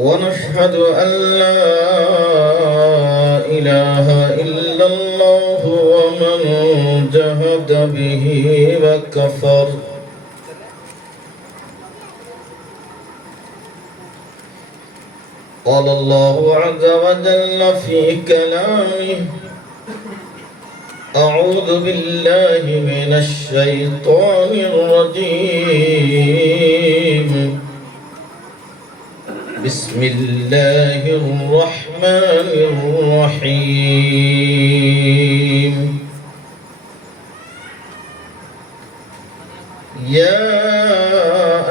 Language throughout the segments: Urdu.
ونشهد أن لا إله إلا الله ومن جهد به وكفر. قال الله عز وجل في كلامه: أعوذ بالله من الشيطان الرجيم، بسم الله الرحمن الرحيم. يا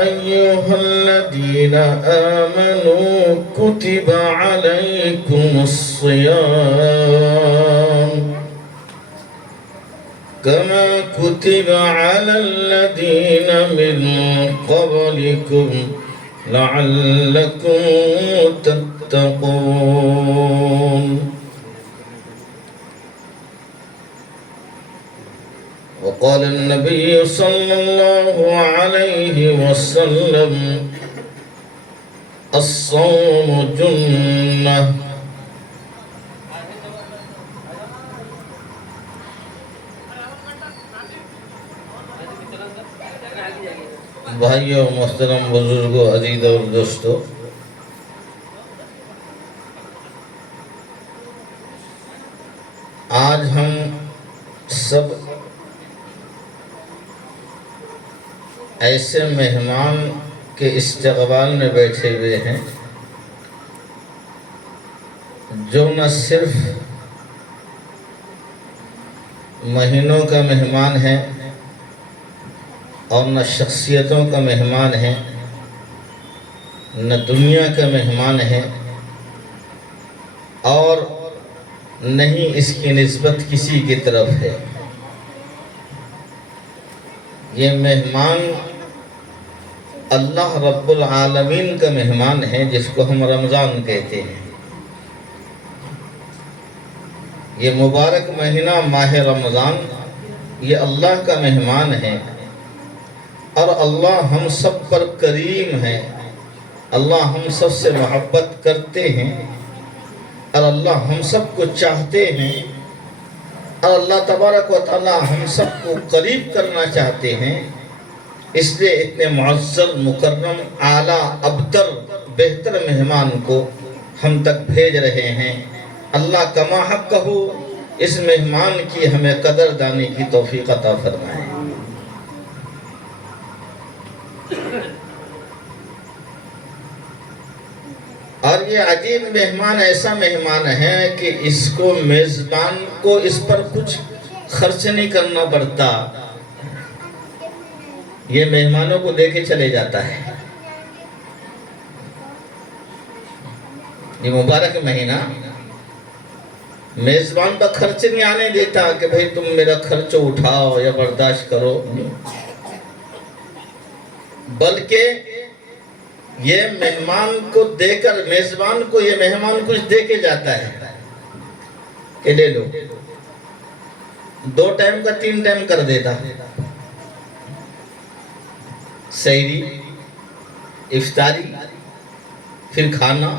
أيها الذين آمنوا كتب عليكم الصيام كما كتب على الذين من قبلكم لعلكم تتقون. وقال النبي صلى الله عليه وسلم: الصوم جنة. بھائیوں، محترم بزرگوں، عزیز اور دوستوں، آج ہم سب ایسے مہمان کے استقبال میں بیٹھے ہوئے ہیں جو نہ صرف مہینوں کا مہمان ہے اور نہ شخصیتوں کا مہمان ہے، نہ دنیا کا مہمان ہے، اور نہیں اس کی نسبت کسی کی طرف ہے۔ یہ مہمان اللہ رب العالمین کا مہمان ہے، جس کو ہم رمضان کہتے ہیں۔ یہ مبارک مہینہ ماہ رمضان یہ اللہ کا مہمان ہے، اور اللہ ہم سب پر کریم ہے، اللہ ہم سب سے محبت کرتے ہیں، اور اللہ ہم سب کو چاہتے ہیں، اور اللہ تبارک و تعالی ہم سب کو قریب کرنا چاہتے ہیں۔ اس لیے اتنے معزز، مکرم، اعلیٰ، ابتر، بہتر مہمان کو ہم تک بھیج رہے ہیں۔ اللہ کما حق کہو اس مہمان کی ہمیں قدر دانی کی توفیق عطا فرمائے۔ اور یہ عجیب مہمان ایسا مہمان ہے کہ اس کو میزبان کو اس پر کچھ خرچ نہیں کرنا پڑتا، یہ مہمانوں کو دے کے چلے جاتا ہے۔ یہ مبارک مہینہ میزبان پر خرچ نہیں آنے دیتا کہ بھئی تم میرا خرچ اٹھاؤ یا برداشت کرو، بلکہ یہ مہمان کو دے کر، میزبان کو یہ مہمان کچھ دے کے جاتا ہے کہ لے لو، 2 ٹائم کا 3 ٹائم کر دیتا ہے، سحری، افطاری، پھر کھانا،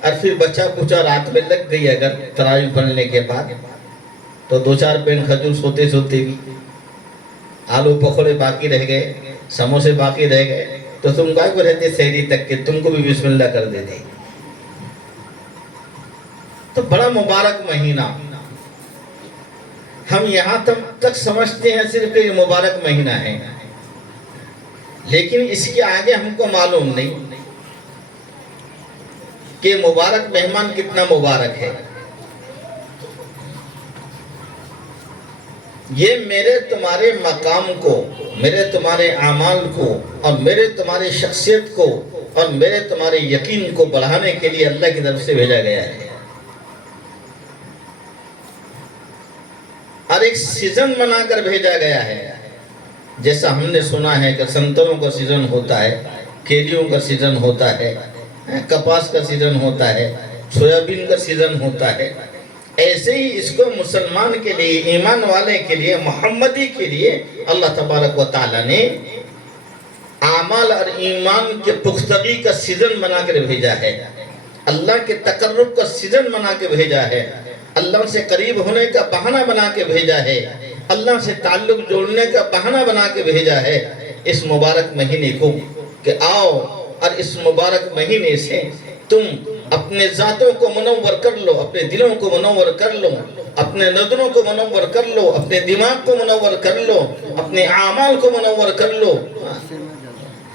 اور پھر بچہ کچھا رات میں لگ گئی اگر تراویح پڑھنے کے بعد تو 2-4 پین کھجور سوتے سوتے بھی، آلو پکوڑے باقی رہ گئے، سموسے باقی رہ گئے، تو تم کائے کو رہتے سحری تک کہ تم کو بھی بسم اللہ کر دیتے۔ تو بڑا مبارک مہینہ، ہم یہاں تک سمجھتے ہیں صرف کہ یہ مبارک مہینہ ہے، لیکن اس کے آگے ہم کو معلوم نہیں کہ مبارک مہمان کتنا مبارک ہے۔ یہ میرے تمہارے مقام کو، میرے تمہارے اعمال کو، اور میرے تمہارے شخصیت کو، اور میرے تمہارے یقین کو بڑھانے کے لیے اللہ کی طرف سے بھیجا گیا ہے، اور ایک سیزن بنا کر بھیجا گیا ہے۔ جیسا ہم نے سنا ہے کہ سنتروں کا سیزن ہوتا ہے، کیلیوں کا سیزن ہوتا ہے، کپاس کا سیزن ہوتا ہے، سویابین کا سیزن ہوتا ہے، ایسے ہی اس کو مسلمان کے لیے، ایمان والے کے لیے، محمدی کے لیے اللہ تبارک و تعالی نے اعمال اور ایمان کے پختگی کا سیزن بنا کر بھیجا ہے، اللہ کے تقرب کا سیزن بنا کے بھیجا ہے، اللہ سے قریب ہونے کا بہانہ بنا کے بھیجا ہے، اللہ سے تعلق جوڑنے کا بہانہ بنا کے بھیجا ہے اس مبارک مہینے کو، کہ آؤ اور اس مبارک مہینے سے تم اپنے ذاتوں کو منور کر لو، اپنے دلوں کو منور کر لو، اپنے نظروں کو منور کر لو، اپنے دماغ کو منور کر لو، اپنے اعمال کو منور کر لو،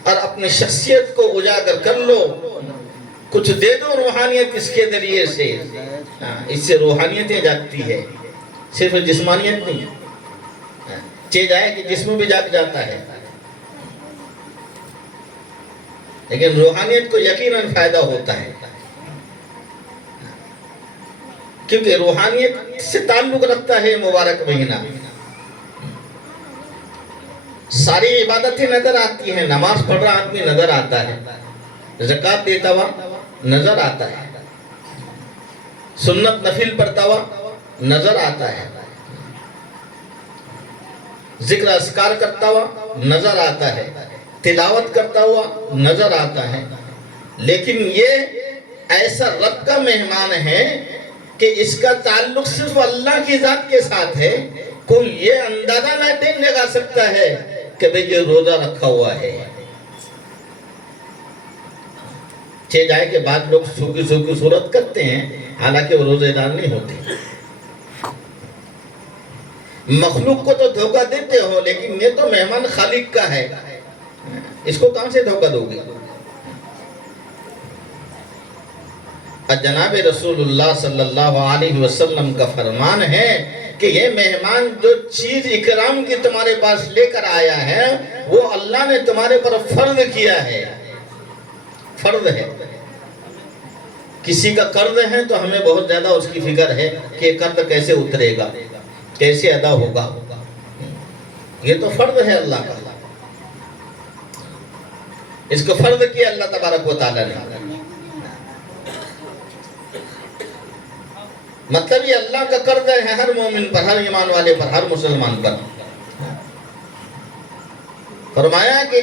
اور اپنی شخصیت کو اجاگر کر لو۔ کچھ دے دو روحانیت اس کے ذریعے سے، اس سے روحانیتیں جاگتی ہے، صرف جسمانیت نہیں، چیز آئے کہ جسم بھی جاگ جاتا ہے، لیکن روحانیت کو یقیناً فائدہ ہوتا ہے، کیونکہ روحانیت سے تعلق رکھتا ہے مبارک مہینہ۔ ساری عبادتیں نظر آتی ہیں، نماز پڑھ رہا آدمی نظر آتا ہے، زکوٰۃ دیتا ہوا نظر آتا ہے، سنت نفل پڑھتا ہوا نظر آتا ہے، ذکر اذکار کرتا ہوا نظر آتا ہے، تلاوت کرتا ہوا نظر آتا ہے، لیکن یہ ایسا رب کا مہمان ہے کہ اس کا تعلق صرف اللہ کی ذات کے ساتھ ہے۔ کوئی یہ اندازہ نہیں لگا سکتا ہے کہ بھئی یہ روزہ رکھا ہوا ہے۔ جائے کہ بعض لوگ سوکھی صورت کرتے ہیں، حالانکہ وہ روزے دار نہیں ہوتے، مخلوق کو تو دھوکہ دیتے ہو، لیکن یہ تو مہمان خالق کا ہے، اس کو کہاں سے دھوکہ دو گے؟ جناب رسول اللہ صلی اللہ علیہ وسلم کا فرمان ہے کہ یہ مہمان جو چیز اکرام کی تمہارے پاس لے کر آیا ہے وہ اللہ نے تمہارے پر فرض کیا ہے، فرض ہے۔ کسی کا قرض ہے تو ہمیں بہت زیادہ اس کی فکر ہے کہ یہ قرض کیسے اترے گا، کیسے ادا ہوگا، یہ تو فرض ہے اللہ کا، اس کو فرض کیا اللہ تبارک و تعالیٰ نے۔ مطلب یہ اللہ کا قرض ہے ہر مومن پر، ہر ایمان والے پر، ہر مسلمان پر۔ فرمایا کہ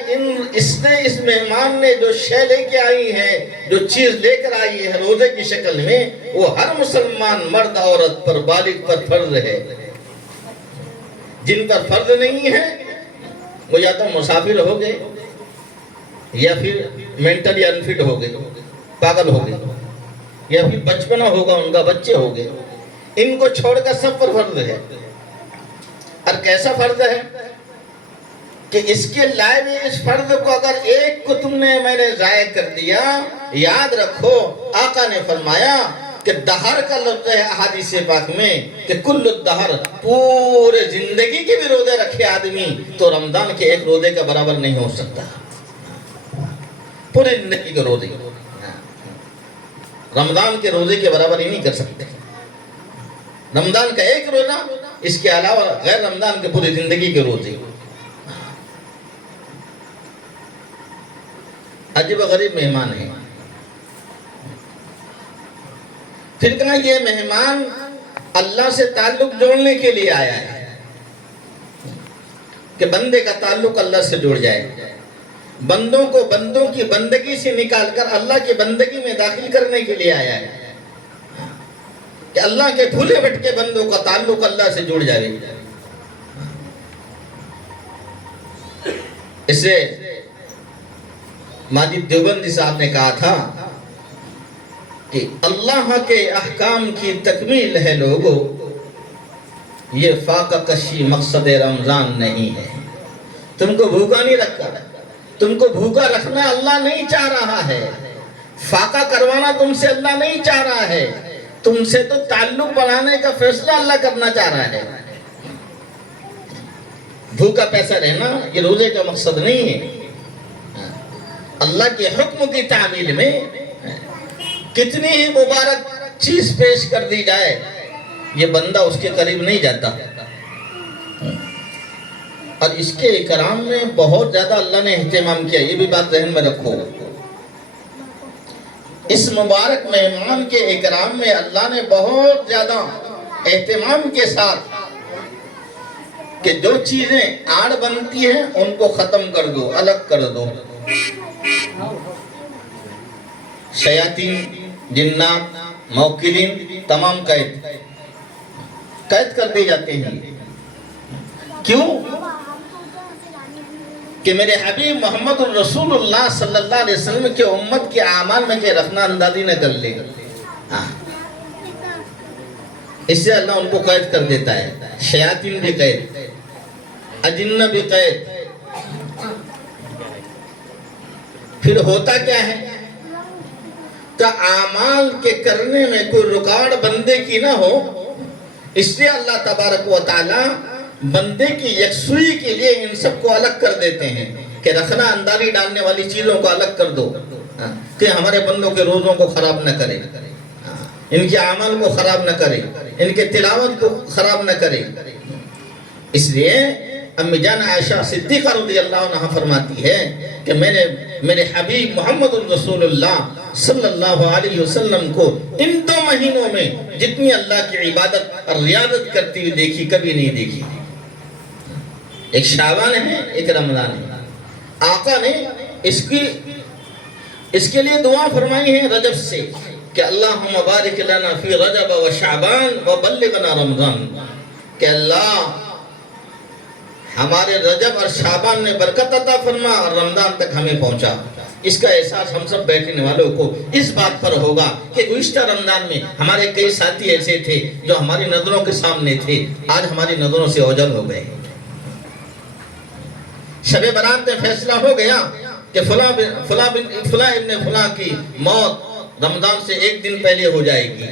اس مہمان نے جو شے لے کے آئی ہے، جو چیز لے کر آئی ہے روزے کی شکل میں، وہ ہر مسلمان مرد عورت پر، بالغ پر فرض ہے۔ جن پر فرض نہیں ہے وہ یا تو مسافر ہو گئے یا پھر مینٹلی انفٹ ہو گئے، پاگل ہو گئے، یا پھر بچپنا ہوگا ان کا، بچے ہو گئے، ان کو چھوڑ کر سب پر فرض ہے۔ اور کیسا فرض ہے کہ اس کے لائے بھی اس فرض کو اگر ایک کو تم نے میں نے ضائع کر دیا، یاد رکھو آقا نے فرمایا کہ دہر کا لفظ ہے احادیث پاک میں کہ کل الدہر، پورے زندگی کے بھی روزے رکھے آدمی تو رمضان کے ایک روزے کا برابر نہیں ہو سکتا، پورے زندگی کے روزے رمضان کے روزے کے برابر ہی نہیں کر سکتے۔ رمضان کا ایک روزہ، اس کے علاوہ غیر رمضان کے پوری زندگی کے روزے۔ عجیب و غریب مہمان ہے۔ پھر کہا یہ مہمان اللہ سے تعلق جوڑنے کے لیے آیا ہے کہ بندے کا تعلق اللہ سے جڑ جائے، بندوں کو بندوں کی بندگی سے نکال کر اللہ کی بندگی میں داخل کرنے کے لیے آیا ہے کہ اللہ کے بھولے بھٹکے بندوں کا تعلق اللہ سے جڑ جائے۔ اس سے ماجد دیوبندی صاحب نے کہا تھا کہ اللہ کے احکام کی تکمیل ہے لوگوں، یہ فاقہ کشی مقصد رمضان نہیں ہے۔ تم کو بھوکا نہیں رکھا، تم کو بھوکا رکھنا اللہ نہیں چاہ رہا ہے، فاقہ کروانا تم سے اللہ نہیں چاہ رہا ہے، تم سے تو تعلق بڑھانے کا فیصلہ اللہ کرنا چاہ رہا ہے۔ بھوکا پیسہ رہنا یہ روزے کا مقصد نہیں ہے۔ اللہ کے حکم کی تعمیل میں کتنی ہی مبارک چیز پیش کر دی جائے یہ بندہ اس کے قریب نہیں جاتا، اور اس کے اکرام میں بہت زیادہ اللہ نے اہتمام کیا، یہ بھی بات ذہن میں رکھو۔ اس مبارک مہمان کے اکرام میں اللہ نے بہت زیادہ اہتمام کے ساتھ کہ جو چیزیں آڑ بنتی ہیں ان کو ختم کر دو، الگ کر دو۔ شیاطین، جنات، موکلین تمام قید کر دی جاتے ہیں۔ کیوں؟ کہ میرے حبیب محمد الرسول اللہ صلی اللہ علیہ وسلم کے امت کے اعمال میں کہ رخنہ اندازی نہ کر لے، اس سے اللہ ان کو قید کر دیتا ہے۔ شیاطین بھی قید، اجنہ بھی قید۔ پھر ہوتا کیا ہے کہ اعمال کے کرنے میں کوئی رکاوٹ بندے کی نہ ہو، اس لیے اللہ تبارک و تعالی بندے کی یکسوئی کے لیے ان سب کو الگ کر دیتے ہیں کہ رخنہ اندازی ڈالنے والی چیزوں کو الگ کر دو کہ ہمارے بندوں کے روزوں کو خراب نہ کرے، ان کے اعمال کو خراب نہ کرے، ان کے تلاوت کو خراب نہ کرے۔ اس لیے امی جان عائشہ صدیقہ رضی اللہ عنہ فرماتی ہے کہ میرے حبیب محمد الرسول اللہ صلی اللہ علیہ وسلم کو ان 2 مہینوں میں جتنی اللہ کی عبادت اور ریاضت کرتی ہوئی دیکھی کبھی نہیں دیکھی۔ ایک شعبان ہے، ایک رمضان ہے۔ آقا نے اس کے لیے دعا فرمائی ہے رجب سے کہ اللہم بارک لنا فی رجب و شعبان و بلغنا رمضان، کہ اللہ ہمارے رجب اور شعبان میں برکت عطا فرما اور رمضان تک ہمیں پہنچا۔ اس کا احساس ہم سب بیٹھنے والوں کو اس بات پر ہوگا کہ گزشتہ رمضان میں ہمارے کئی ساتھی ایسے تھے جو ہماری نظروں کے سامنے تھے، آج ہماری نظروں سے اوجھل ہو گئے۔ شب برات میں فیصلہ ہو گیا کہ فلاں ابن فلاں کی موت رمضان سے 1 دن پہلے ہو جائے گی،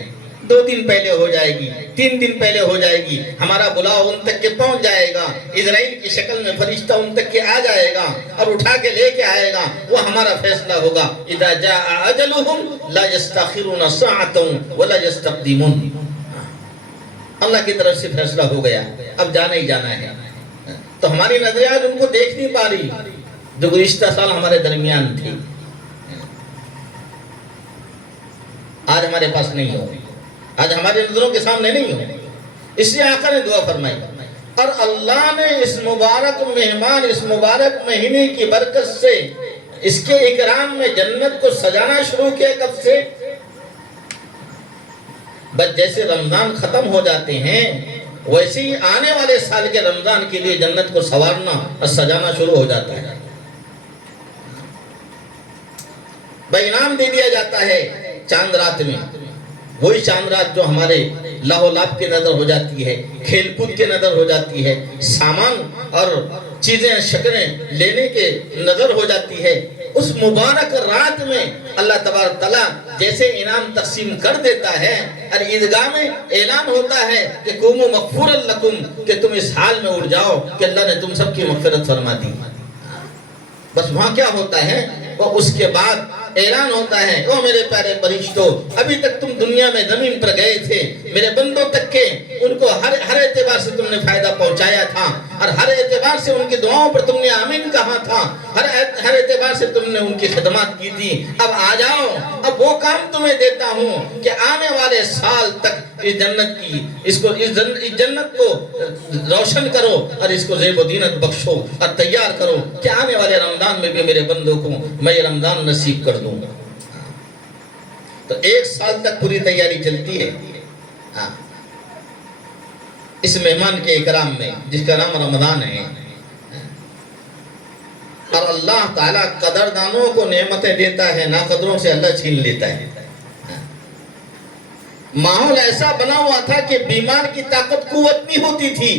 2 دن پہلے ہو جائے گی، 3 دن پہلے ہو جائے گی، ہمارا بلاؤ ان تک کے پہنچ جائے گا، اسرائیل کی شکل میں فرشتہ ان تک کے آ جائے گا اور اٹھا کے لے کے آئے گا، وہ ہمارا فیصلہ ہوگا۔ اذا جاء اجلهم لا يستاخرون ساعة ولا يستقدمون۔ اللہ کی طرف سے فیصلہ ہو گیا، اب جانا ہی جانا ہے۔ تو ہماری نظریں آج ان کو دیکھ نہیں پا رہی جو گزشتہ سال ہمارے درمیان تھی، آج ہمارے پاس نہیں ہو، آج ہماری نظروں کے سامنے نہیں ہو۔ اس لیے آقا نے دعا فرمائی اور اللہ نے اس مبارک مہمان، اس مبارک مہینے کی برکت سے اس کے اکرام میں جنت کو سجانا شروع کیا۔ کب سے؟ بس جیسے رمضان ختم ہو جاتے ہیں ویسے ہی آنے والے سال کے رمضان کے لیے جنت کو سنوارنا اور سجانا شروع ہو جاتا ہے۔ بھائی انعام دے دیا جاتا ہے چاند رات میں، وہی چاند رات جو ہمارے لاہو لاب کی نظر ہو جاتی ہے، کھیل کود کی نظر ہو جاتی ہے، سامان اور چیزیں شکلیں لینے کے نظر ہو جاتی ہے۔ اس مبارک رات میں اللہ تبارک تعالیٰ جیسے انعام تقسیم کر دیتا ہے اور عیدگاہ میں اعلان ہوتا ہے کہ قوموا مغفورا لکم، کہ تم اس حال میں اٹھ جاؤ کہ اللہ نے تم سب کی مغفرت فرما دی۔ بس وہاں کیا ہوتا ہے، وہ اس کے بعد اعلان ہوتا ہے، او میرے پیارے فرشتوں، ابھی تک تم دنیا میں زمین پر گئے تھے، میرے بندوں تک کے ان کو ہر اعتبار سے تم نے فائدہ پہنچایا تھا اور ہر اعتبار سے ان کی دعاؤں پر تم نے آمین کہا تھا، ہر اعتبار سے تم نے ان کی خدمات کی تھی۔ اب آ جاؤ، اب وہ کام تمہیں دیتا ہوں کہ آنے والے سال تک اس جنت کو روشن کرو اور اس کو زیب و زینت بخشو اور تیار کرو کہ آنے والے رمضان میں بھی میرے بندوں کو میں یہ رمضان نصیب کر دوں گا۔ تو 1 سال تک پوری تیاری چلتی ہے اس مہمان کے اکرام میں جس کا نام رمضان ہے۔ اور اللہ تعالیٰ قدردانوں کو نعمتیں دیتا ہے، ناقدروں سے اللہ چھین لیتا ہے۔ ماحول ایسا بنا ہوا تھا کہ بیمار کی طاقت قوت نہیں ہوتی تھی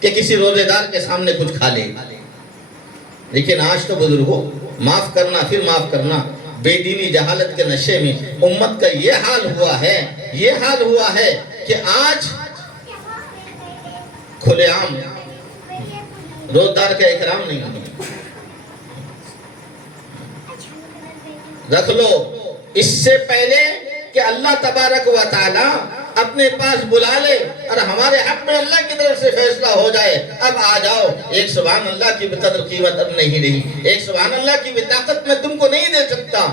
کہ کسی روزے دار کے سامنے کچھ کھا لے، لیکن آج تو بزرگوں معاف کرنا پھر معاف کرنا، بے دینی جہالت کے نشے میں امت کا یہ حال ہوا ہے کہ آج کھلے عام روزدار کا اکرام نہیں ہے۔ رکھ لو اس سے پہلے کہ اللہ تبارک و تعالی اپنے پاس بلا لے اور ہمارے حق میں اللہ کی طرف سے فیصلہ ہو جائے، اب آ جاؤ۔ ایک سبحان اللہ کی بقدر قیمت اب نہیں رہی، ایک سبحان اللہ کی طاقت میں تم کو نہیں دے سکتا۔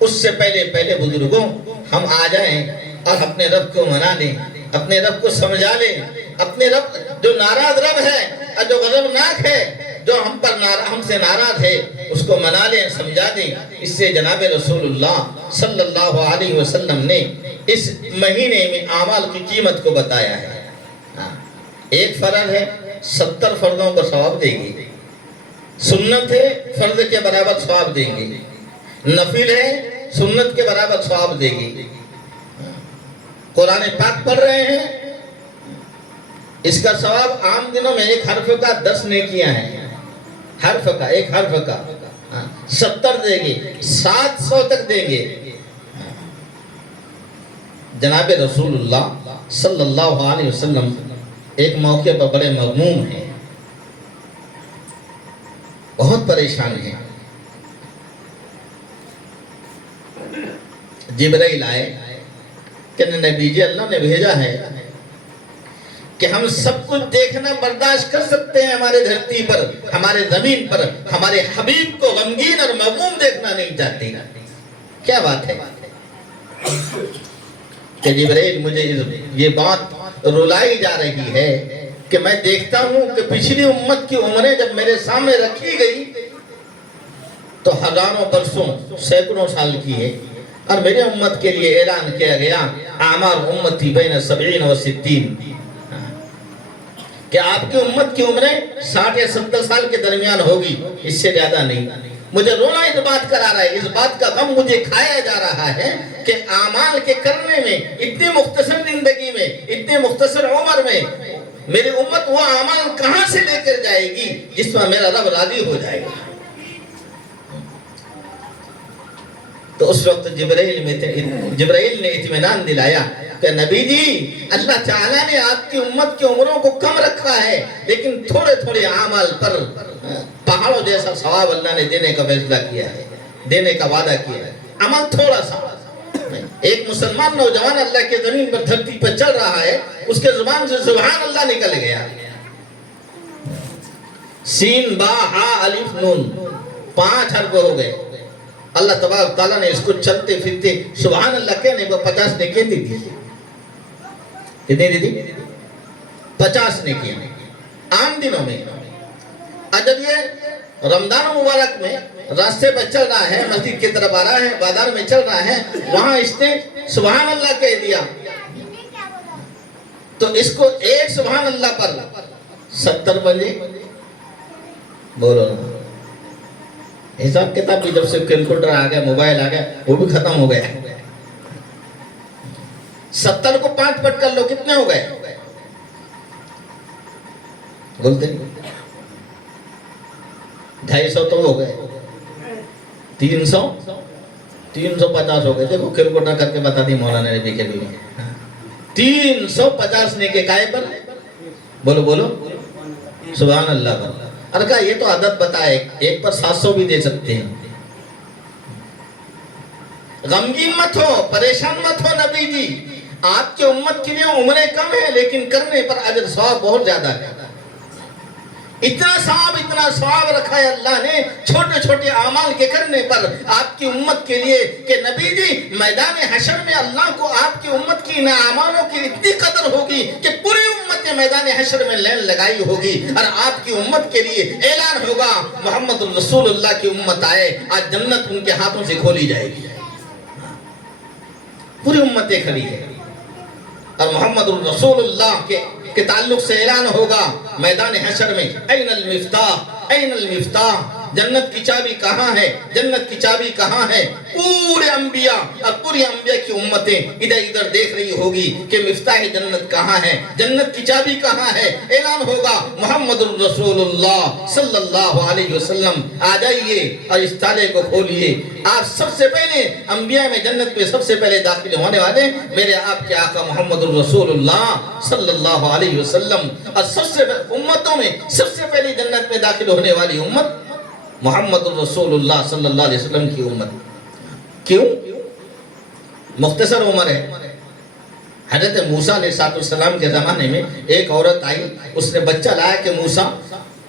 اس سے پہلے بزرگوں ہم آ جائیں اور اپنے رب کو منا لیں، اپنے رب کو سمجھا لیں، اپنے رب جو ناراض رب ہے اور جو غضبناک ہے، جو ہم سے ناراض ہے، اس کو منا لیں، سمجھا دیں۔ اس سے جناب رسول اللہ صلی اللہ علیہ وسلم نے اس مہینے میں اعمال کی قیمت کو بتایا ہے۔ ایک فرض ہے 70 فرضوں کا ثواب دیں گے، سنت ہے فرض کے برابر ثواب دیں گے، نفل ہے سنت کے برابر ثواب دیں گے۔ قرآن پاک پڑھ رہے ہیں، اس کا ثواب عام دنوں میں ایک حرف کا 10 نیکیاں ہیں، ایک حرف کا 70 دیں گے، 700 تک دیں گے۔ جناب رسول اللہ صلی اللہ علیہ وسلم ایک موقع پر بڑے مغموم ہیں، بہت پریشان ہیں۔ جبرائیل آئے کہ نبی جی اللہ نے بھیجا ہے کہ ہم سب کچھ دیکھنا برداشت کر سکتے ہیں ہمارے دھرتی پر، ہمارے زمین پر، ہمارے حبیب کو غمگین اور مغموم دیکھنا نہیں چاہتے۔ کیا بات ہے کہ جبرائیل مجھے یہ بات رلائی جا رہی ہے کہ میں دیکھتا ہوں کہ پچھلی امت کی عمریں جب میرے سامنے رکھی گئی تو ہزاروں برسوں سینکڑوں سال کی ہے، اور میرے امت کے لیے اعلان کیا گیا اعمار امتی بین 70 و 60، کہ آپ کی امت کی عمریں 60 یا 70 سال کے درمیان ہوگی، اس سے زیادہ نہیں۔ مجھے رونا اس بات کرا رہا ہے، اس بات کا غم مجھے کھایا جا رہا ہے کہ اعمال کے کرنے میں اتنی مختصر زندگی میں، اتنی مختصر عمر میں میری امت وہ اعمال کہاں سے لے کر جائے گی جس میں میرا رب راضی ہو جائے گا۔ تو اس وقت جبرائیل نے اطمینان دلایا کہ نبی جی اللہ تعالیٰ نے آپ کی امت کی عمروں کو کم رکھا ہے، لیکن تھوڑے تھوڑے اعمال پر پہاڑوں جیسا ثواب اللہ نے دینے کا فیصلہ کیا ہے، دینے کا وعدہ کیا ہے۔ عمل تھوڑا سا، ایک مسلمان نوجوان اللہ کے زمین پر دھرتی پر چل رہا ہے، اس کے زبان سے سبحان اللہ نکل گیا، سین با ہا الف نون 5 حرف ہو گئے۔ اللہ تبارک تعالیٰ نے اس کو چلتے پھرتے سبحان اللہ کہنے کو 50 نیکیاں دی تھی۔ کتنی دی تھی؟ 50 نیکیاں عام دنوں میں۔ جب یہ رمضان مبارک میں راستے پر چل رہا ہے، مسجد کی طرف آ رہا ہے، بازار میں چل رہا ہے، وہاں اس نے سبحان اللہ کہہ دیا تو اس کو ایک سبحان اللہ پر 70 بجے بولو حساب کتاب بھی، جب سے کیلکولیٹر آ گیا، موبائل آ گیا، وہ بھی ختم ہو گیا۔ 70 کو 5 پٹ کر لو، کتنے ہو گئے؟ بولتے نہیں، 250 تو ہو گئے، 350 ہو گئے۔ دیکھو کیلکولیٹر کر کے بتا دی مولانا نبی کے لیے 350 نیکے کائے پر، بولو بولو سبحان اللہ پر۔ اور کہا یہ تو عدد بتائے، ایک پر 700 بھی دے سکتے ہیں۔ غمگین مت ہو، پریشان مت ہو نبی جی، آپ کی امت کے لیے عمریں کم ہیں لیکن کرنے پر اجر ثواب بہت زیادہ ہے۔ اتنا ثواب رکھا ہے اللہ نے چھوٹے چھوٹے اعمال کے کرنے پر آپ کی امت کے لیے کہ نبی جی میدان حشر میں اللہ کو آپ کی امت کی ان اعمالوں کی اتنی قدر ہوگی کہ پوری امت نے میدان حشر میں لین لگائی ہوگی، اور آپ کی امت کے لیے اعلان ہوگا محمد رسول اللہ کی امت آئے، آج جنت ان کے ہاتھوں سے کھولی جائے گی۔ پوری امتیں کھڑی ہے اور محمد رسول اللہ کے تعلق سے اعلان ہوگا میدان حشر میں، این المفتاح، این المفتاح، جنت کی چابی کہاں ہے، جنت کی چابی کہاں ہے؟ پورے انبیاء اور پوری انبیاء کی امتیں ادھر ادھر دیکھ رہی ہوگی کہ مفتاح جنت کہاں ہے، جنت کی چابی کہاں ہے۔ اعلان ہوگا محمد رسول اللہ صلی اللہ علیہ وسلم آ جائیے اور اس تالے کو کھولیے۔ آپ سب سے پہلے انبیاء میں جنت میں سب سے پہلے داخل ہونے والے میرے آپ کے آقا محمد رسول اللہ صلی اللہ علیہ وسلم، اور سب سے امتوں میں سب سے پہلے جنت میں داخل ہونے والی امت محمد رسول اللہ صلی اللہ علیہ وسلم کی امت۔ کیوں؟ مختصر عمر ہے۔ حضرت موسیٰ علیہ السلام کے زمانے میں ایک عورت آئی، اس نے بچہ لایا کہ موسیٰ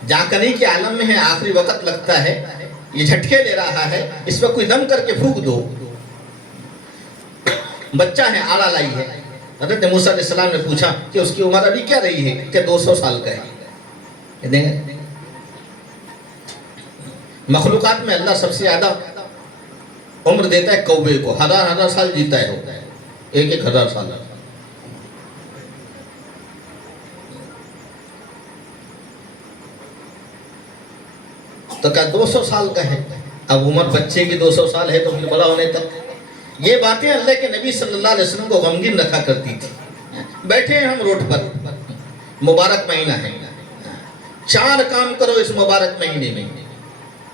جانکنی کے عالم میں ہے، آخری وقت لگتا ہے، یہ جھٹکے لے رہا ہے، اس پر کوئی دم کر کے پھونک دو۔ بچہ ہے، آلہ لائی ہے۔ حضرت موسیٰ علیہ السلام نے پوچھا کہ اس کی عمر ابھی کیا رہی ہے کہ 200 سال کا ہے۔ مخلوقات میں اللہ سب سے زیادہ عمر دیتا ہے کوبے کو، 1000 سال جیتا ہے، ہوتا ہے 1000 سال۔ تو کیا 200 سال کا ہے؟ اب عمر بچے کی 200 سال ہے تو پھر بڑا ہونے تک۔ یہ باتیں اللہ کے نبی صلی اللہ علیہ وسلم کو غمگین رکھا کرتی تھی۔ بیٹھے ہیں ہم روڈ پر، مبارک مہینہ ہے، 4 کام کرو اس مبارک مہینے میں،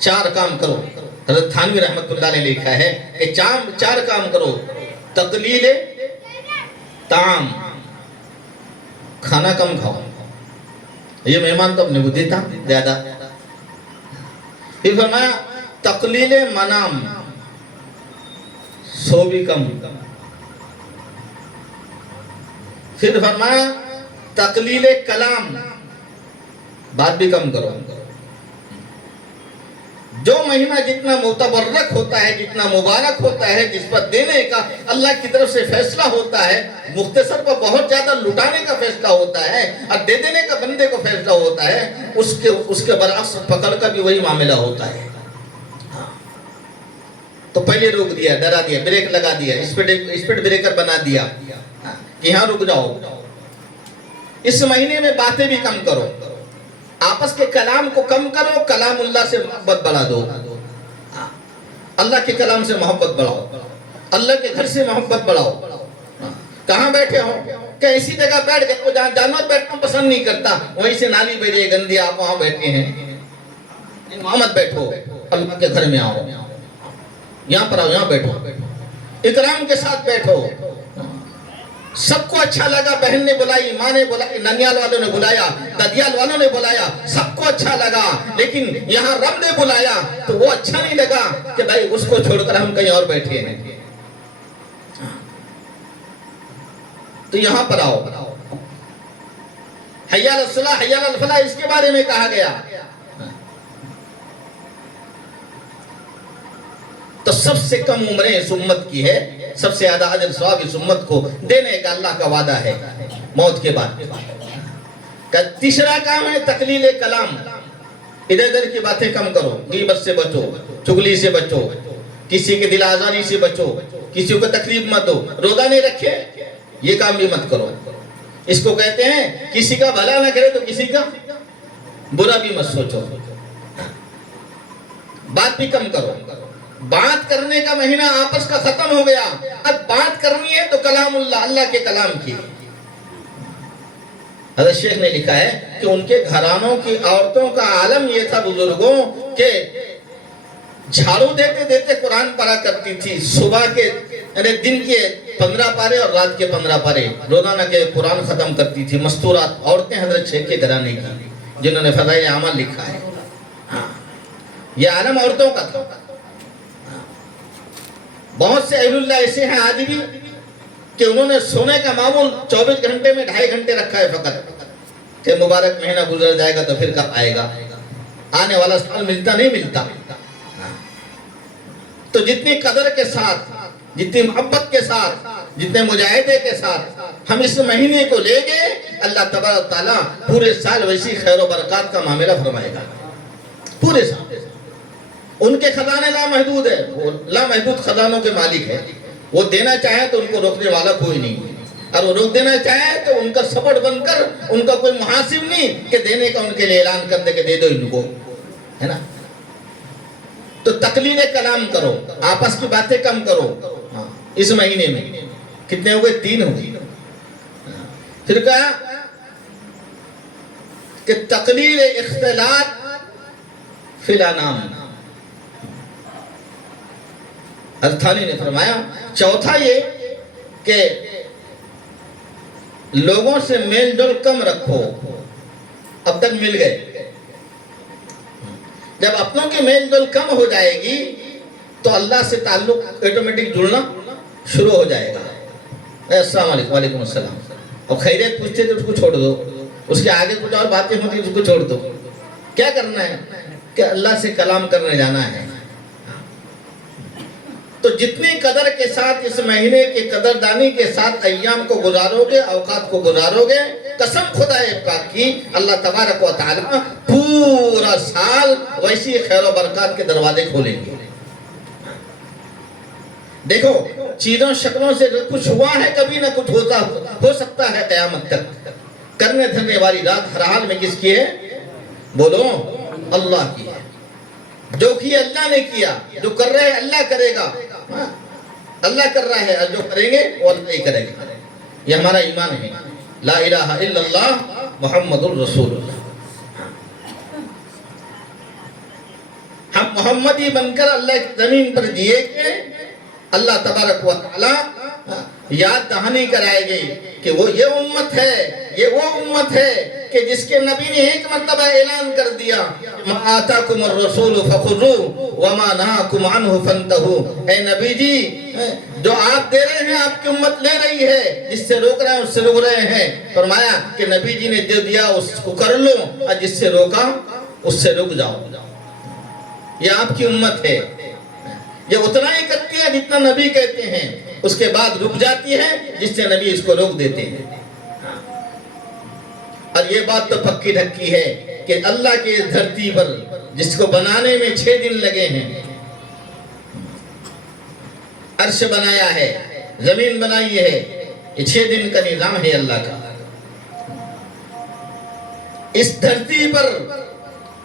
4 کام کرو۔ حضرت تھانوی رحمت اللہ نے لکھا ہے کہ 4 کام کرو: تقلیل طعام، کھانا کم کھاؤ، یہ مہمان تو اپنے کو دیتا زیادہ۔ پھر فرمایا تقلیل منام، سو بھی کم۔ پھر فرمایا تقلیل کلام، بات بھی کم کرو۔ جو مہینہ جتنا متبرک ہوتا ہے، جتنا مبارک ہوتا ہے، جس پر دینے کا اللہ کی طرف سے فیصلہ ہوتا ہے، مختصر پر بہت زیادہ لٹانے کا فیصلہ ہوتا ہے اور دے دینے کا بندے کو فیصلہ ہوتا ہے، اس کے برعکس پکڑ کا بھی وہی معاملہ ہوتا ہے۔ تو پہلے روک دیا، ڈرا دیا، بریک لگا دیا، اسپیڈ بریکر بنا دیا کہ یہاں رک جاؤ۔ اس مہینے میں باتیں بھی کم کرو، آپس کے کلام کو کم کرو، کلام اللہ سے محبت بڑھا دو۔ اللہ کے کلام سے محبت بڑھاؤ, اللہ کے گھر سے محبت بڑھاؤ. کہاں بیٹھے ہو کہ ایسی جگہ بیٹھ گئے وہ جہاں جانور بیٹھنا پسند نہیں کرتا, وہیں سے نالی بہ رہی ہے گندی, آپ وہاں بیٹھے ہیں. وہاں مت بیٹھو, اللہ کے گھر میں آؤ, یہاں پر آؤ, یہاں بیٹھو, اکرام کے ساتھ بیٹھو. سب کو اچھا لگا, بہن نے بلائی, ماں نے بلائی, ننیال والوں نے بلایا, ددیال والوں نے بلایا, سب کو اچھا لگا. لیکن یہاں رب نے بلایا تو وہ اچھا نہیں لگا کہ بھائی اس کو چھوڑ کر ہم کہیں اور بیٹھے ہیں. تو یہاں پر آؤ. حی علی الصلاۃ حی علی الفلاح, اس کے بارے میں کہا گیا. تو سب سے کم عمریں اس امت کی ہے, سب سے زیادہ اجر ثواب اس امت کو دینے کا اللہ کا وعدہ ہے موت کے بعد. تیسرا کام ہے تقلیل کلام. ادھر ادھر کی باتیں کم کرو, غیبت سے بچو, چغلی سے بچو, کسی کے دل آزاری سے بچو, کسی کو تکلیف مت دو. روزہ نہیں رکھے, یہ کام بھی مت کرو. اس کو کہتے ہیں کسی کا بھلا نہ کرے تو کسی کا برا بھی مت سوچو. بات بھی کم کرو. بات کرنے کا مہینہ آپس کا ختم ہو گیا, اب بات کرنی ہے تو کلام اللہ, اللہ کے کلام کی. حضرت شیخ نے لکھا ہے کہ ان کے گھرانوں کی عورتوں کا عالم یہ تھا بزرگوں کہ جھاڑو دیتے دیتے قرآن پڑھا کرتی تھی. صبح کے یعنی دن کے 15 پارے اور رات کے 15 پارے روزانہ کے قرآن ختم کرتی تھی. مستورات عورتیں حضرت شیخ کے گھرانے کی, جنہوں نے فضائل اعمال لکھا ہے. یہ عالم عورتوں کا تھا. بہت سے اہل اللہ ایسے ہیں آج بھی کہ انہوں نے سونے کا معمول 24 گھنٹے میں 2.5 گھنٹے رکھا ہے فقط, کہ مبارک مہینہ گزر جائے گا تو پھر کب آئے گا, آنے والا سال ملتا نہیں ملتا. تو جتنی قدر کے ساتھ, جتنی محبت کے ساتھ, جتنے مجاہدے کے ساتھ ہم اس مہینے کو لے گئے, اللہ تبارک و تعالیٰ پورے سال ویسی خیر و برکات کا معاملہ فرمائے گا. پورے سال ان کے خزانے لامحدود ہے, وہ لامحدود خزانوں کے مالک ہے. وہ دینا چاہے تو ان کو روکنے والا کوئی نہیں, اور وہ روک دینا چاہے تو ان کا سپورٹ بن کر ان کا کوئی محاسب نہیں کہ دینے کا ان کے لیے اعلان کر دے کہ دے دو ان کو, ہے نا. تو تقلیل کلام کرو, آپس کی باتیں کم کرو. اس مہینے میں کتنے ہو گئے؟ 3 ہو گئے. پھر کہا کہ تقلیل اختلاط فی الانام. ارتھانی نے فرمایا چوتھا یہ کہ لوگوں سے میل جول کم رکھو. اب تک مل گئے, جب اپنوں کے میل جول کم ہو جائے گی تو اللہ سے تعلق ایٹومیٹک جڑنا شروع ہو جائے گا. السلام علیکم, وعلیکم السلام, اور خیریت پوچھتے تو اس کو چھوڑ دو, اس کے آگے کچھ اور باتیں ہوتی اس کو چھوڑ دو. کیا کرنا ہے کہ اللہ سے کلام کرنے جانا ہے. تو جتنی قدر کے ساتھ اس مہینے کی قدردانی کے ساتھ ایام کو گزارو گے, اوقات کو گزارو گے, قسم خدا پاک کی, اللہ تبارک و تعالی پورا سال ویسی خیر و برکات کے دروازے کھولیں گے. دیکھو چیزوں شکلوں سے کچھ ہوا ہے, کبھی نہ کچھ ہو سکتا ہے قیامت تک. کرنے دھرنے والی رات ہر حال میں کس کی ہے؟ بولو اللہ کی ہے. جو کیا اللہ نے کیا, جو کر رہے ہیں اللہ کرے گا. اللہ کر رہا ہے, اور جو کریں گے وہ اللہ ہی کرے گا. یہ ہمارا ایمان ہے. لا الہ الا اللہ محمد الرسول اللہ. ہم محمدی بن کر اللہ کی زمین پر جیے گے. اللہ تبارک و تعالی یاد دہانی کرائے گی کہ وہ یہ امت ہے, یہ وہ امت ہے کہ جس کے نبی نے ایک مرتبہ اعلان کر دیا ما آتاکم الرسول فخذوہ وما نہاکم عنہ فانتہوا. اے نبی جی, جو آپ دے رہے ہیں آپ کی امت لے رہی ہے, جس سے روک رہے ہیں اس سے روک رہے ہیں. فرمایا کہ نبی جی نے جو دیا اس کو کر لو, اور جس سے روکا اس سے رک جاؤ. یہ آپ کی امت ہے. یہ اتنا ہی کرتی ہے جتنا نبی کہتے ہیں, اس کے بعد رک جاتی ہے جس سے نبی اس کو روک دیتے ہیں. اور یہ بات تو پکی ڈھکی ہے کہ اللہ کی اس دھرتی پر جس کو بنانے میں 6 دن لگے ہیں, عرش بنایا ہے, زمین بنائی ہے, یہ 6 دن کا نظام ہے اللہ کا. اس دھرتی پر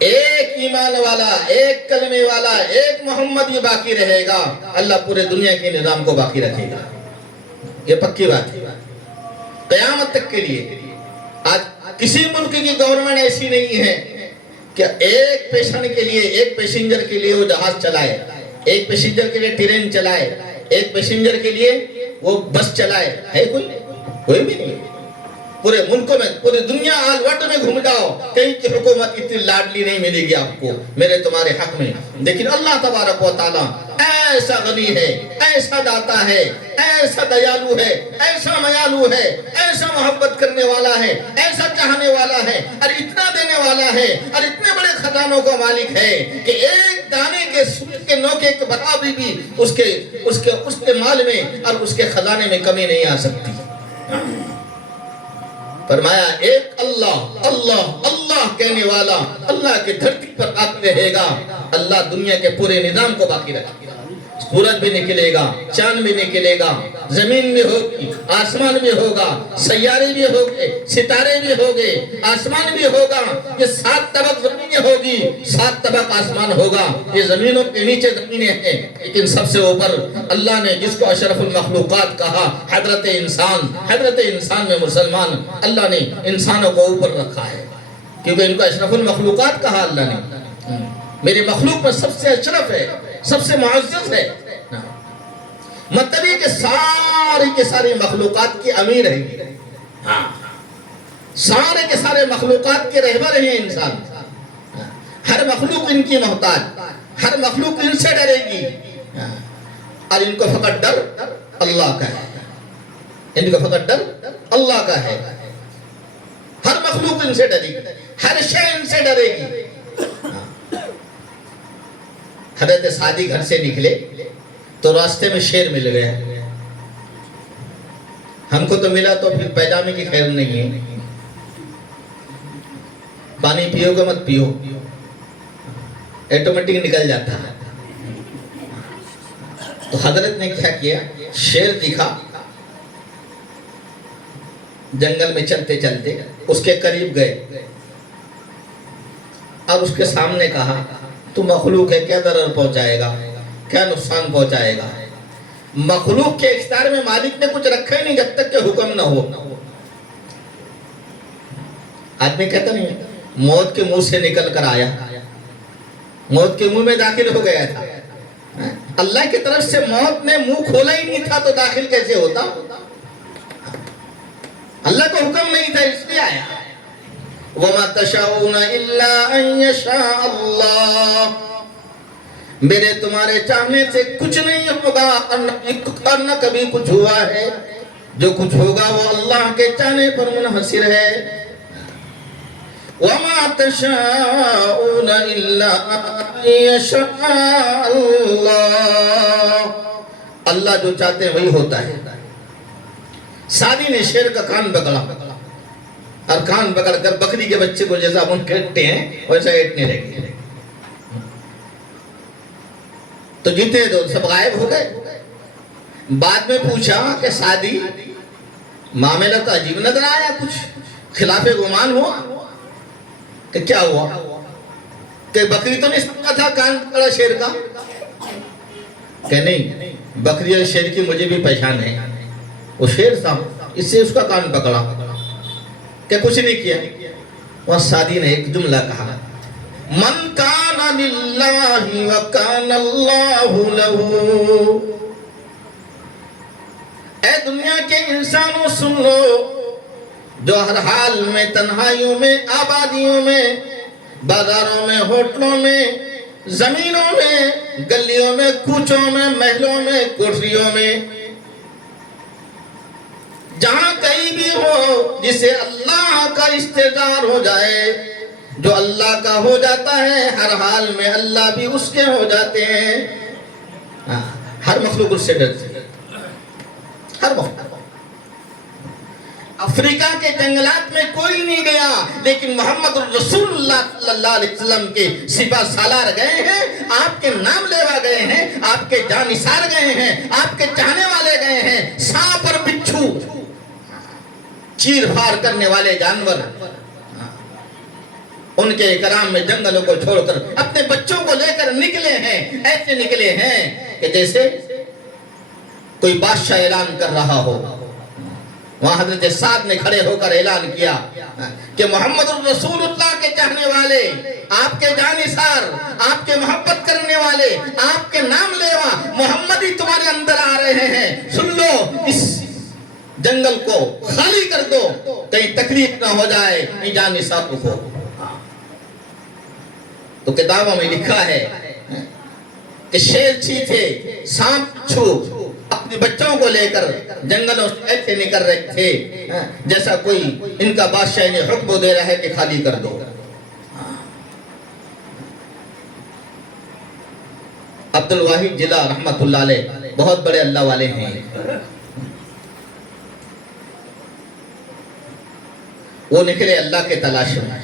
ایک ایمان والا، ایک کلمے والا، ایک محمد یہ باقی رہے گا، اللہ پورے دنیا کے نظام کو باقی رکھے گا. یہ پکی بات ہے قیامت تک کے لیے. آج کسی ملک کی گورنمنٹ ایسی نہیں ہے کہ ایک پیشنٹ کے لیے، ایک پیسنجر کے لیے وہ جہاز چلائے، ایک پیسنجر کے لیے ٹرین چلائے، ایک پیسنجر کے لیے وہ بس چلائے. ہے کوئی بھی نہیں. پورے ملکوں میں، پوری دنیا آل ورلڈ میں گھوم جاؤ، کہیں کی حکومت اتنی لاڈلی نہیں ملے گی آپ کو میرے تمہارے حق میں. لیکن اللہ تبارک و تعالیٰ ایسا غنی ہے، ایسا داتا ہے، ایسا دیالو ہے، ایسا میالو ہے، ایسا محبت کرنے والا ہے، ایسا چاہنے والا ہے، اور اتنا دینے والا ہے، اور اتنے بڑے خزانوں کا مالک ہے کہ ایک دانے کے سود کے نوکے کے برابری بھی اس کے مال میں اور اس کے خزانے میں کمی نہیں آ سکتی. فرمایا ایک اللہ اللہ اللہ کہنے والا اللہ کی دھرتی پر باقی رہے گا. اللہ دنیا کے پورے نظام کو باقی رکھے گا. سورج بھی نکلے گا، چاند بھی نکلے گا، زمین بھی ہوگی، آسمان بھی ہوگا، سیارے بھی ہوگے، ستارے بھی ہوگے، آسمان بھی ہوگا. یہ 7 طبق زمینیں ہوگی، 7 طبق آسمان ہوگا. یہ زمینوں کے نیچے زمینیں ہیں، لیکن سب سے اوپر اللہ نے جس کو اشرف المخلوقات کہا، حضرت انسان میں مسلمان، اللہ نے انسانوں کو اوپر رکھا ہے کیونکہ ان کو اشرف المخلوقات کہا. اللہ نے میری مخلوق میں سب سے اشرف ہے، سب سے معزز ہے. مطلب یہ کہ ساری کے ساری مخلوقات کی امیر ہے. سارے کے سارے مخلوقات کے رہبر ہیں انسان. ہر مخلوق ان کی محتاج، ہر مخلوق ان سے ڈرے گی، اور ان کو فقط ڈر اللہ کا ہے. ان کو فقط ڈر اللہ کا ہے. ہر مخلوق ان سے ڈرے گی، ہر شے ان سے ڈرے گی. حضرت سعدی گھر سے نکلے تو راستے میں شیر مل گیا. ہم کو تو ملا تو پھر پیجامے کی خیر نہیں ہے. پانی پیو گے مت پیو، ایٹومیٹک نکل جاتا ہے. تو حضرت نے کیا کیا، شیر دکھا، جنگل میں چلتے چلتے اس کے قریب گئے اور اس کے سامنے کہا تو مخلوق ہے، کیا ضرر پہنچائے گا، کیا نقصان پہنچائے گا. مخلوق کے اختیار میں مالک نے کچھ رکھا ہی نہیں جب تک کہ حکم نہ ہو. آدمی کہتا نہیں موت کے منہ سے نکل کر آیا، موت کے منہ میں داخل ہو گیا تھا. اللہ کی طرف سے موت نے منہ کھولا ہی نہیں تھا تو داخل کیسے ہوتا. اللہ کو حکم نہیں تھا اس لیے آیا. وَمَا تَشَاءُونَ إِلَّا أَن يَشَاءَ اللَّهُ. میرے تمہارے چاہنے سے کچھ نہیں ہوگا اور نہ کبھی کچھ ہوا ہے. جو کچھ ہوگا وہ اللہ کے چاہنے پر منحصر ہے. وَمَا تَشَاءُونَ إِلَّا أَن يَشَاءَ اللَّهُ. اللہ جو چاہتے ہیں وہی ہوتا ہے. سعدی نے شیر کا کان پکڑا اور کان پکڑ کر بکری کے بچے کو جیسا ہم کھیٹتے ہیں ویسا ایٹنے لگے. تو جتنے دو سب غائب ہو گئے. بعد میں پوچھا کہ سعدی معاملہ تو عجیب نظر آیا، کچھ خلاف گمان ہوا کہ کیا ہوا، کہ بکری تو نہیں سمجھا تھا کان پکڑا شیر کا. کہ نہیں، بکری اور شیر کی مجھے بھی پہچان ہے. وہ شیر تھا، اس سے اس کا کان پکڑا کہ کچھ نہیں کیا. وہ سعدی نے ایک جملہ کہا، من کان للہ وکان اللہ لہو. اے دنیا کے انسانوں سن لو، جو ہر حال میں تنہائیوں میں، آبادیوں میں، بازاروں میں، ہوٹلوں میں، زمینوں میں، گلیوں میں، کوچوں میں، محلوں میں، کوٹھریوں میں، جہاں کہیں بھی ہو، جسے اللہ کا استعدار ہو جائے، جو اللہ کا ہو جاتا ہے، ہر حال میں اللہ بھی اس کے ہو جاتے ہیں. ہر مخلوق اس سے ڈرتی ہے، ہر مخلوق. افریقہ کے جنگلات میں کوئی نہیں گیا، لیکن محمد رسول اللہ صلی اللہ علیہ وسلم کے سپہ سالار گئے ہیں، آپ کے نام لیوا گئے ہیں، آپ کے جانثار گئے ہیں، آپ کے چاہنے والے گئے ہیں. سانپ اور بچھو، چیر پھاڑ کرنے والے جانور، ان کے اکرام میں جنگلوں کو چھوڑ کر اپنے بچوں کو لے کر نکلے ہیں، ایسے نکلے ہیں کہ جیسے کوئی بادشاہ اعلان کر رہا ہو۔ وہاں حضرت سعد نے کھڑے ہو کر اعلان کیا کہ محمد الرسول اللہ کے چاہنے والے، آپ کے جانثار، آپ کے محبت کرنے والے، آپ کے نام لیوا محمد ہی تمہارے اندر آ رہے ہیں، سن لو، اس جنگل کو خالی کر دو، کہیں تکلیف نہ ہو جائے ان جانثار کو۔ تو کتابوں میں لکھا ہے کہ شیر چیتے، سانپ چھو اپنے بچوں کو لے کر جنگلوں سے ایسے نکل رہے تھے جیسا کوئی ان کا بادشاہ انہیں حکم دے رہا ہے کہ خالی کر دو۔ عبد الواحد جلا رحمت اللہ علیہ بہت بڑے اللہ والے ہیں۔ وہ نکلے اللہ کے تلاش میں،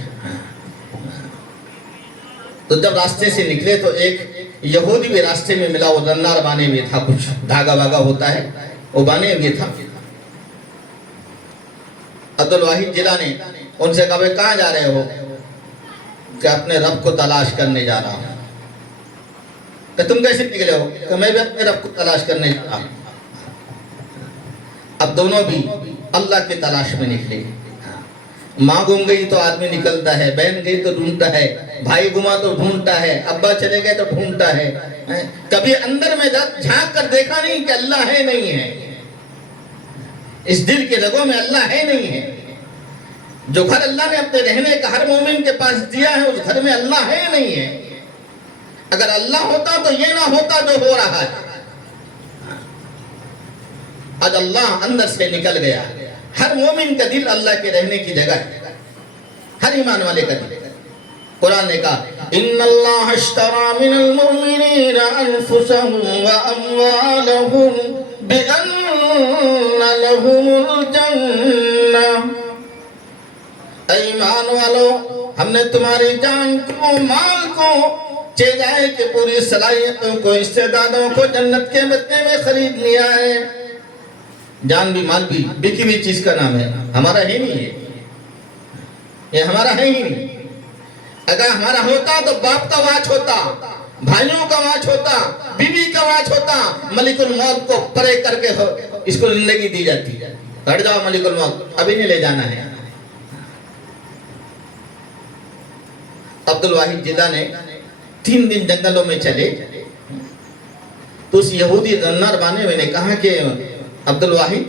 تو جب راستے سے نکلے تو ایک یہودی بھی راستے میں ملا، وہ رنار بانے ہوئے تھا، کچھ دھاگا واگا ہوتا ہے وہ بانے ہوئے تھا۔ عبد الواحد جلا نے ان سے کہا کہاں جا رہے ہو؟ کہ اپنے رب کو تلاش کرنے جا رہا ہوں۔ کہ تم کیسے نکلے ہو؟ کہ میں بھی اپنے رب کو تلاش کرنے جا رہا ہوں۔ اب دونوں بھی اللہ کی تلاش میں نکلے۔ ماں گم گئی تو آدمی نکلتا ہے، بہن گئی تو ڈھونڈتا ہے، بھائی گما تو ڈھونڈتا ہے، ابا چلے گئے تو ڈھونڈتا ہے۔ کبھی اندر میں جھانک کر دیکھا نہیں کہ اللہ ہے نہیں ہے، اس دل کے رگوں میں اللہ ہے نہیں ہے۔ جو گھر اللہ نے اپنے رہنے کا ہر مومن کے پاس دیا ہے اس گھر میں اللہ ہے نہیں ہے۔ اگر اللہ ہوتا تو یہ نہ ہوتا جو ہو رہا ہے۔ آج اللہ اندر سے نکل گیا۔ ہر مومن کا دل اللہ کے رہنے کی جگہ ہے، ہر ایمان والے کا دل۔ قرآن نے کہا ان اللہ اشترى من المؤمنین انفسهم واموالهم بان لهم الجنہ۔ اے ایمان والو، ہم نے تمہاری جان کو، مال کو، چیزیں کی پوری صلاحیتوں کو، استعدادوں کو جنت کے بدلے میں خرید لیا ہے۔ جان بھی مال بھی بکی ہوئی چیز کا نام ہے، ہمارا ہے نہیں ہے، یہ ہمارا ہے ہی نہیں۔ اگر ہمارا ہوتا تو باپ کا واچ ہوتا، بھائیوں کا واچ ہوتا، بیوی کا واچ ہوتا، ملک الموت کو پرے کر کے اس کو زندگی دی جاتی۔ ہٹ جاؤ ملک الموت، ابھی نہیں لے جانا ہے۔ عبد الواحد جلا نے 3 دن جنگلوں میں چلے تو اس یہودی رنار بانے میں نے کہا کہ عبد الواحد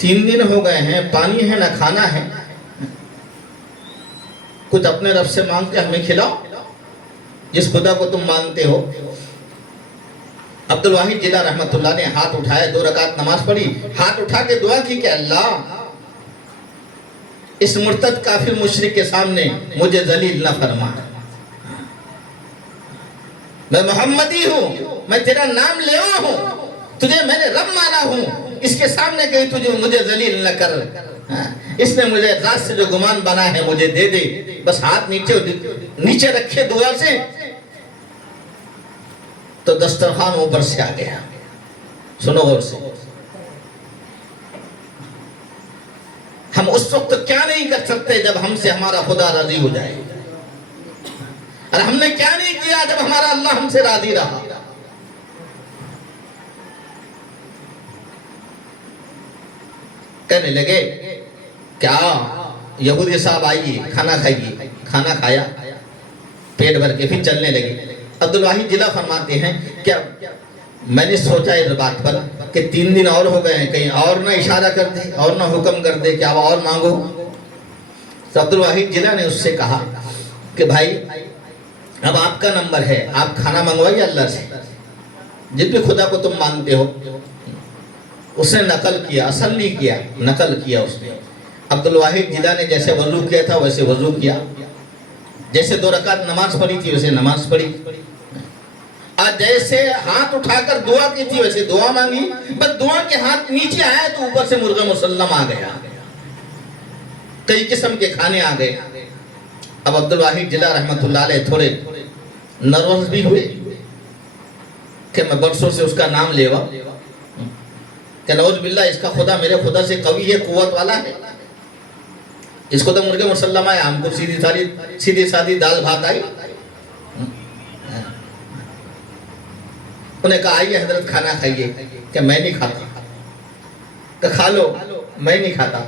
3 دن ہو گئے ہیں، پانی ہے نہ کھانا ہے، کچھ اپنے رب سے مانگ کے ہمیں کھلاؤ جس خدا کو تم مانتے ہو۔ عبد الواحد جلا رحمت اللہ نے ہاتھ اٹھائے، 2 رکعت نماز پڑھی، ہاتھ اٹھا کے دعا کی کہ اللہ اس مرتد کافر مشرک کے سامنے مجھے ذلیل نہ فرما، میں محمدی ہوں، میں تیرا نام لیوا ہوں، تجھے میں نے رب مانا ہوں، اس کے سامنے کہیں تجھے مجھے ذلیل نہ کر۔ اس نے مجھے رات سے جو گمان بنا ہے مجھے دے دے، بس ہاتھ نیچے رکھے دعا سے تو دسترخوان اوپر سے آ گیا۔ سنو غور سے، ہم اس وقت کیا نہیں کر سکتے جب ہم سے ہمارا خدا راضی ہو جائے، اور ہم نے کیا نہیں کیا جب ہمارا اللہ ہم سے راضی رہا۔ کہنے لگے کیا یہودی صاحب آئیے کھانا کھائیے، کھانا کھایا پیٹ بھر کے پھر چلنے لگے۔ عبد الواحد جلا فرماتے ہیں کیا میں نے سوچا اس بات پر کہ 3 دن اور ہو گئے ہیں، کہیں اور نہ اشارہ کر دے، اور نہ حکم کر دے کہ آپ اور مانگو۔ تو عبد الواحد جلا نے اس سے کہا کہ بھائی اب آپ کا نمبر ہے، آپ کھانا منگوائیے اللہ سے، جس بھی خدا کو تم مانتے ہو۔ اس نے نقل کیا، اصل نہیں کیا، نقل کیا اس نے۔ عبد الواحد جلا نے جیسے وضو کیا تھا ویسے وضو کیا، جیسے 2 رکعت نماز پڑھی تھی ویسے نماز پڑھی، اور جیسے ہاتھ اٹھا کر دعا کی تھی ویسے دعا مانگی، بس دعا کے ہاتھ نیچے آئے تو اوپر سے مرغ مسلم آ گیا، کئی قسم کے کھانے آ گئے۔ اب عبد الواحد جلا رحمت اللہ علیہ تھوڑے نروس بھی ہوئے کہ میں برسوں سے اس کا نام لیوا کہ نعوذ باللہ اس کا خدا میرے خدا سے قوی ہے، قوت والا ہے، اس کو تو مرغے مسلم آیا, ہم کو سیدھی سادی دال بھات آئی. انہیں کہا آئیے حضرت کھانا کھائیے. کہ میں نہیں کھاتا. کہ کھا لو. میں نہیں کھاتا.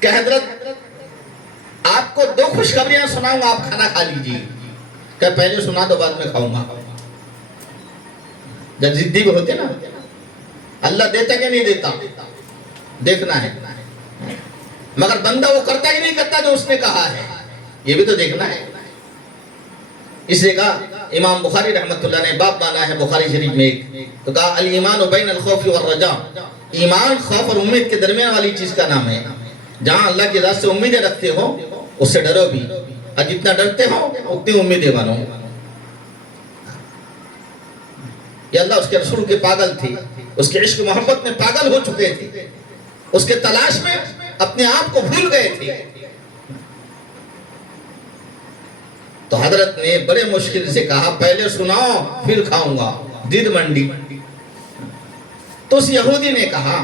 کہ حضرت آپ کو 2 خوشخبریاں سناؤں گا, آپ کھانا کھا لیجیے. کہ پہلے سنا دو بعد میں کھاؤں گا. جب ضدی بھی ہوتے نا, اللہ دیتا کہ نہیں دیتا دیکھنا ہے, مگر بندہ وہ کرتا ہی نہیں کرتا جو اس نے کہا ہے, یہ بھی تو دیکھنا ہے. اس لیے کہا امام بخاری رحمۃ اللہ نے باب بانا ہے بخاری شریف میں ایک, تو کہا الایمان بین الخوف والرجاء, ایمان خوف اور امید کے درمیان والی چیز کا نام ہے. جہاں اللہ کی ذات سے امیدیں رکھتے ہو اس سے ڈرو بھی, اور جتنا ڈرتے ہو اتنی امیدیں بنو. یہ اللہ اس کے رسول کے پاگل تھے, اس کے عشق محبت میں پاگل ہو چکے تھے, اس کے تلاش میں اپنے آپ کو بھول گئے تھے. تو حضرت نے بڑے مشکل سے کہا پہلے سناؤ پھر کھاؤں گا, ضد منڈی. تو اس یہودی نے کہا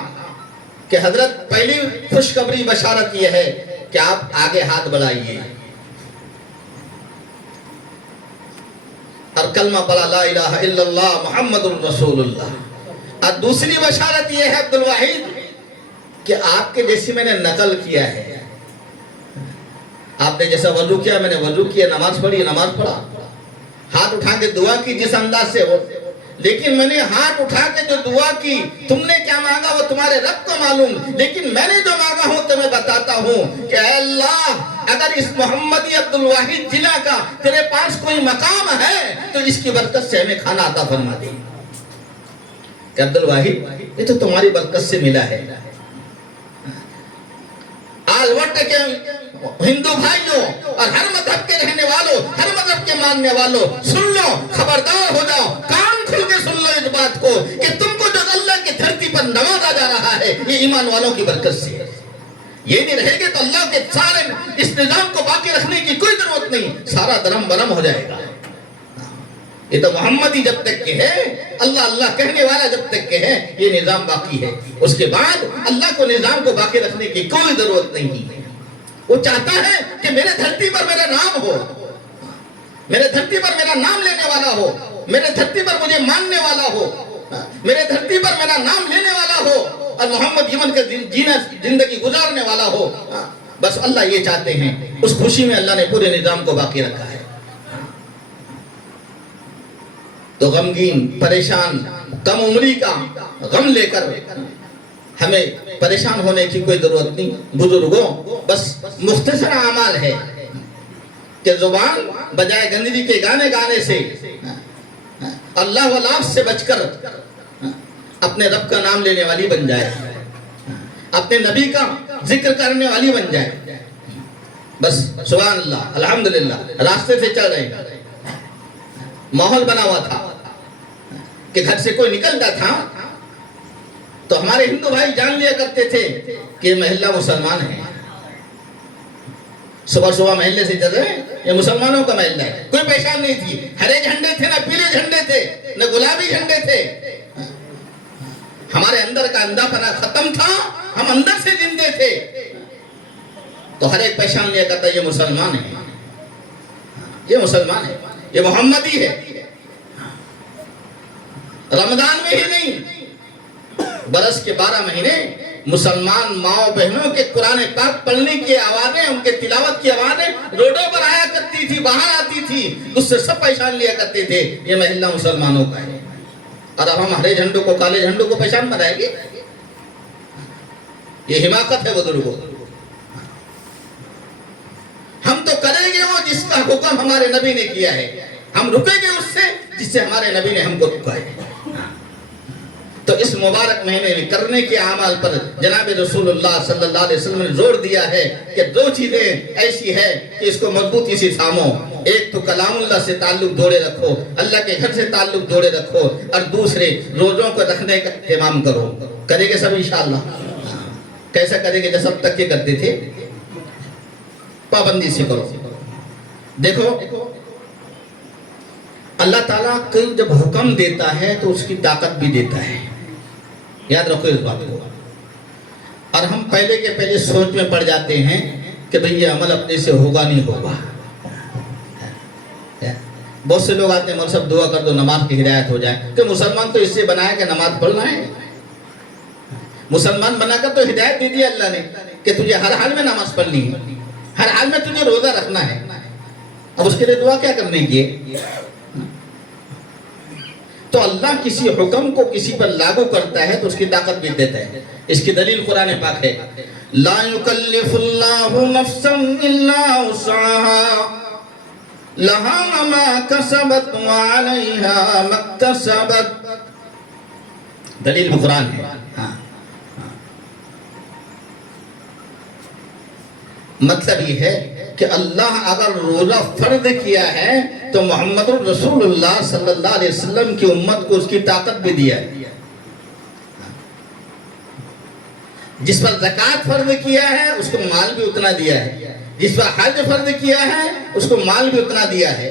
کہ حضرت پہلی خوشخبری بشارت یہ ہے کہ آپ آگے ہاتھ بڑھائیے اور کلمہ پڑھا لا الہ الا اللہ محمد الرسول اللہ. اور دوسری بشارت یہ ہے عبد الواحد کہ آپ کے جیسی میں نے نقل کیا ہے. آپ نے جیسا وضو کیا میں نے وضو کیا, نماز پڑھی نماز پڑھا, ہاتھ اٹھا کے دعا کی جس انداز سے ہو, لیکن میں نے ہاتھ اٹھا کے جو دعا کی تم نے کیا مانگا وہ تمہارے رب کو معلوم, لیکن میں نے جو مانگا ہوں تمہیں بتاتا ہوں کہ اے اللہ اگر اس محمدی عبد الواحد جلع کا تیرے پاس کوئی مقام ہے تو اس کی برکت سے ہمیں کھانا عطا فرما دے. کہ عبد الواحد یہ تو تمہاری برکت سے ملا ہے. آج وقت کے ہندو بھائیوں اور ہر مذہب کے رہنے والوں, ہر مذہب کے ماننے والوں, سن لو, خبردار ہو جاؤ, کان کھل کے سن لو اس بات کو کہ تم کو جو اللہ کی دھرتی پر نوازا جا رہا ہے یہ ایمان والوں کی برکت سے ہے. یہ نہیں رہے گے تو اللہ کے سارے اس نظام کو باقی رکھنے کی کوئی ضرورت نہیں, سارا درم برم ہو جائے گا. یہ تو محمدی جب تک کہ ہے, اللہ اللہ کہنے والا جب تک کہ ہے, یہ نظام باقی ہے. اس کے بعد اللہ کو نظام کو باقی رکھنے کی کوئی ضرورت نہیں ہے. وہ چاہتا ہے کہ میرے دھرتی پر میرا نام ہو, میرے دھرتی پر میرا نام لینے والا ہو, میرے دھرتی پر مجھے ماننے والا ہو, میرے دھرتی پر میرا نام لینے والا ہو, اور محمد یمن کا زندگی گزارنے والا ہو. بس اللہ یہ چاہتے ہیں. اس خوشی میں اللہ نے پورے نظام کو باقی رکھا ہے. تو غمگین, پریشان, کم عمری کا غم لے کر ہمیں پریشان ہونے کی کوئی ضرورت نہیں. بزرگوں بس مختصر اعمال ہے کہ زبان بجائے گندگی کے گانے گانے سے اللہ و لفظ سے بچ کر اپنے رب کا نام لینے والی بن جائے, اپنے نبی کا ذکر کرنے والی بن جائے. بس سبحان اللہ الحمدللہ. راستے سے چل رہے ہیں, ماحول بنا ہوا تھا کہ گھر سے کوئی نکلتا تھا تو ہمارے ہندو بھائی جان لیا کرتے تھے کہ یہ محلہ مسلمان ہے. صبح صبح محلے سے چل رہے ہیں, یہ مسلمانوں کا محلہ ہے. کوئی پہچان نہیں تھی, ہرے جھنڈے تھے نہ پیلے جھنڈے تھے نہ گلابی جھنڈے تھے. ہمارے اندر کا اندھا پنا ختم تھا, ہم اندر سے زندے تھے. تو ہر ایک پہچان لیا کرتا یہ مسلمان ہے, یہ مسلمان ہے, یہ محمدی ہے. رمضان میں ہی نہیں, برس کے 12 مہینے مسلمان ماؤں بہنوں کے قرآن پاک پڑھنے کی آوازیں, ان کے تلاوت کی آوازیں روڈوں پر آیا کرتی تھی, باہر آتی تھی. اس سے سب پہچان لیا کرتے تھے یہ محلہ مسلمانوں کا ہے. اور اب ہم ہرے جھنڈوں کو کالے جھنڈوں کو پہچان بنائیں گے. یہ حماقت ہے بزرگوں. ہم تو کریں گے وہ جس کا حکم ہمارے نبی نے کیا ہے, ہم رکیں گے اس سے جس سے ہمارے نبی نے ہم کو رکا ہے. تو اس مبارک مہینے میں کرنے کے اعمال پر جناب رسول اللہ صلی اللہ علیہ وسلم نے زور دیا ہے کہ 2 چیزیں ایسی ہے کہ اس کو مضبوطی سے تھامو. ایک تو کلام اللہ سے تعلق جوڑے رکھو, اللہ کے گھر سے تعلق جوڑے رکھو, اور دوسرے روزوں کو رکھنے کا اہتمام کرو. کریں گے سب انشاءاللہ. کیسا کریں گے جیسا اب تک یہ کرتے تھے, پابندی سے کرو. دیکھو اللہ تعالیٰ کوئی جب حکم دیتا ہے تو اس کی طاقت بھی دیتا ہے, یاد رکھو اس بات کو. اور ہم پہلے کے پہلے سوچ میں پڑ جاتے ہیں کہ بھئی یہ عمل اپنے سے ہوگا نہیں ہوگا. بہت سے لوگ آتے ہیں مول صاحب دعا کر دو نماز کی ہدایت ہو جائے. کہ مسلمان تو اس سے بنایا کہ نماز پڑھنا ہے. مسلمان بنا کر تو ہدایت دے دی اللہ نے کہ تجھے ہر حال میں نماز پڑھنی ہے, ہر حال میں تجھے روزہ رکھنا ہے. اب اس کے لیے دعا کیا کرنے کی ہے؟ تو اللہ کسی حکم کو کسی پر لاگو کرتا ہے تو اس کی طاقت بھی دیتا ہے. اس کی دلیل قرآن پاک ہے, لا یکلف اللہ نفسا الا وسعها لها ما کسبت وعلیہا ما اکتسبت. دلیل قرآن ہے. مطلب یہ ہے کہ اللہ اگر روزہ فرض کیا ہے تو محمد رسول اللہ صلی اللہ علیہ وسلم کی امت کو اس کی طاقت بھی دیا ہے. جس پر زکوٰۃ فرض کیا ہے اس کو مال بھی اتنا دیا ہے, جس پر حج فرض کیا ہے اس کو مال بھی اتنا دیا ہے.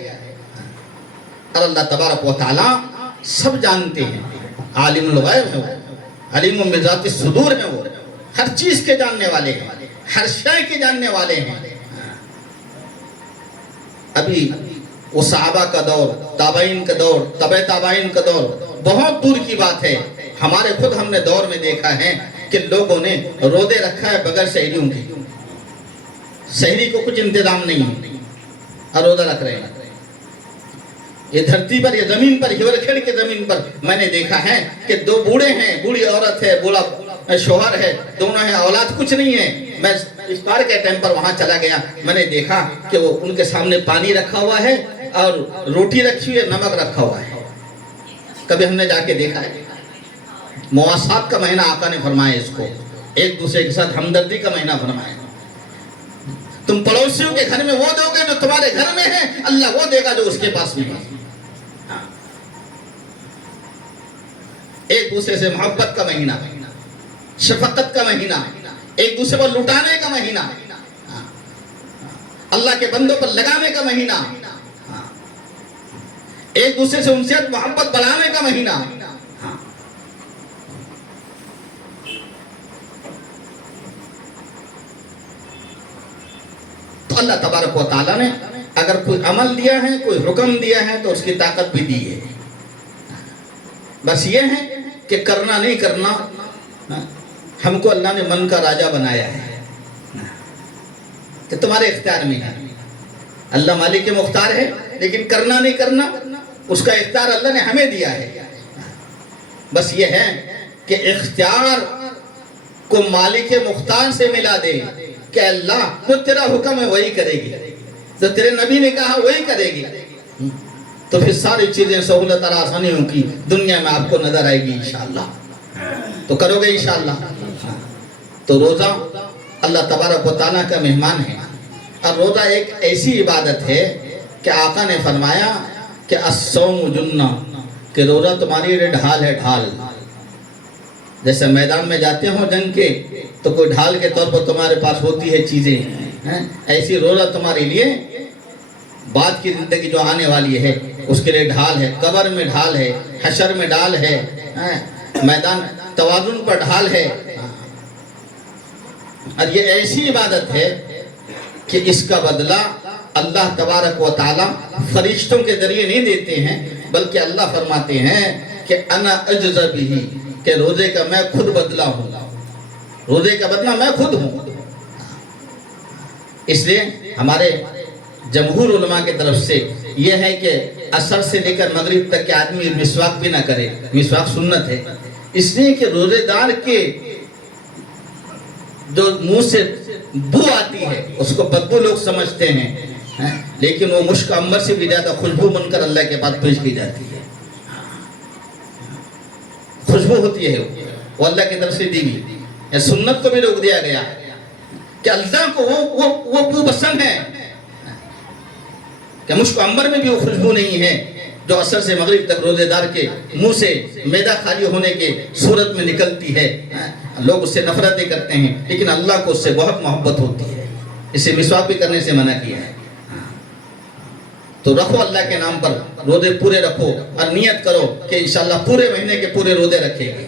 اور اللہ تبارک و تعالی سب جانتے ہیں, عالم الغیب ہے وہ, علیم بذات الصدور ہے وہ, ہر چیز کے جاننے والے ہیں, ہر شے کے جاننے والے ہیں. ابھی وہ صحابہ کا دور, تابعین کا دور, تبع تابعین کا دور بہت دور کی بات ہے. ہمارے خود ہم نے دور میں دیکھا ہے کہ لوگوں نے روزے رکھا ہے بغیر سحریوں کے. سحری کو کچھ انتظام نہیں ہے اور روزہ رکھ رہے ہیں. یہ دھرتی پر, یہ زمین پر, ہیورکھیڑ کے زمین پر میں نے دیکھا ہے کہ دو بوڑھے ہیں, بوڑھی عورت ہے, بوڑھا شوہر ہے, دونوں ہیں, اولاد کچھ نہیں ہے. میں افطار کے ٹائم پر وہاں چلا گیا, میں نے دیکھا کہ وہ ان کے سامنے پانی رکھا ہوا ہے اور روٹی رکھی ہوئی ہے, نمک رکھا ہوا ہے. کبھی ہم نے جا کے دیکھا ہے. مواسات کا مہینہ آقا نے فرمایا اس کو, ایک دوسرے کے ساتھ ہمدردی کا مہینہ فرمایا. تم پڑوسیوں کے گھر میں وہ دو گے جو تمہارے گھر میں ہے, اللہ وہ دے گا جو اس کے پاس نہیں ہے. ایک دوسرے سے محبت کا مہینہ, شفقت کا مہینہ, ایک دوسرے پر لٹانے کا مہینہ, اللہ کے بندوں پر لگانے کا مہینہ, ایک دوسرے سے انسیت محبت بڑھانے کا مہینہ. تو اللہ تبارک و تعالیٰ نے اگر کوئی عمل دیا ہے, کوئی حکم دیا ہے تو اس کی طاقت بھی دی ہے. بس یہ ہے کہ کرنا نہیں کرنا, ہم کو اللہ نے من کا راجہ بنایا ہے کہ تمہارے اختیار میں ہے. اللہ مالک مختار ہے, لیکن کرنا نہیں کرنا اس کا اختیار اللہ نے ہمیں دیا ہے. بس یہ ہے کہ اختیار کو مالک مختار سے ملا دے کہ اللہ جو تیرا حکم ہے وہی کرے گی, جو تیرے نبی نے کہا وہی کرے گی. تو پھر ساری چیزیں سہولت اور آسانیوں کی دنیا میں آپ کو نظر آئے گی انشاءاللہ. تو کرو گے انشاءاللہ. تو روزہ اللہ تبارک و تعالیٰ کا مہمان ہے, اور روزہ ایک ایسی عبادت ہے کہ آقا نے فرمایا کہ الصوم جنہ, کہ روزہ تمہاری لیے ڈھال ہے, ڈھال. جیسے میدان میں جاتے ہو جنگ کے تو کوئی ڈھال کے طور پر تمہارے پاس ہوتی ہے چیزیں, ایسی روزہ تمہارے لیے بعد کی زندگی جو آنے والی ہے اس کے لیے ڈھال ہے. قبر میں ڈھال ہے, حشر میں ڈھال ہے, میدان توازن پر ڈھال ہے. اور یہ ایسی عبادت ہے کہ اس کا بدلہ اللہ تبارک و تعالیٰ فرشتوں کے ذریعے نہیں دیتے ہیں, بلکہ اللہ فرماتے ہیں کہ انا اجز بہ, کہ روزے کا میں خود بدلہ ہوں, روزے کا بدلہ میں خود ہوں. اس لیے ہمارے جمہور علماء کی طرف سے یہ ہے کہ عصر سے لے کر مغرب تک کے آدمی مسواک بھی نہ کرے. مسواک سنت ہے, اس لیے کہ روزے دار کے جو منہ سے بو آتی ہے اس کو بدبو لوگ سمجھتے ہیں, لیکن وہ مشک عنبر سے بھی زیادہ خوشبو بن کر اللہ کے پاس پیش کی جاتی ہے. خوشبو ہوتی ہے وہ اللہ کی طرف سے دی ہوئی. سنت کو بھی روک دیا گیا کہ اللہ کو وہ بو پسند ہے, کہ مشک عنبر میں بھی وہ خوشبو نہیں ہے جو عصر سے مغرب تک روزے دار کے منہ سے معدہ خالی ہونے کے صورت میں نکلتی ہے. لوگ اس سے نفرتیں کرتے ہیں, لیکن اللہ کو اس سے بہت محبت ہوتی ہے, اسے مسواک بھی کرنے سے منع کیا ہے. تو رکھو اللہ کے نام پر روزے پورے رکھو, اور نیت کرو کہ انشاءاللہ پورے مہینے کے پورے روزے رکھے گے.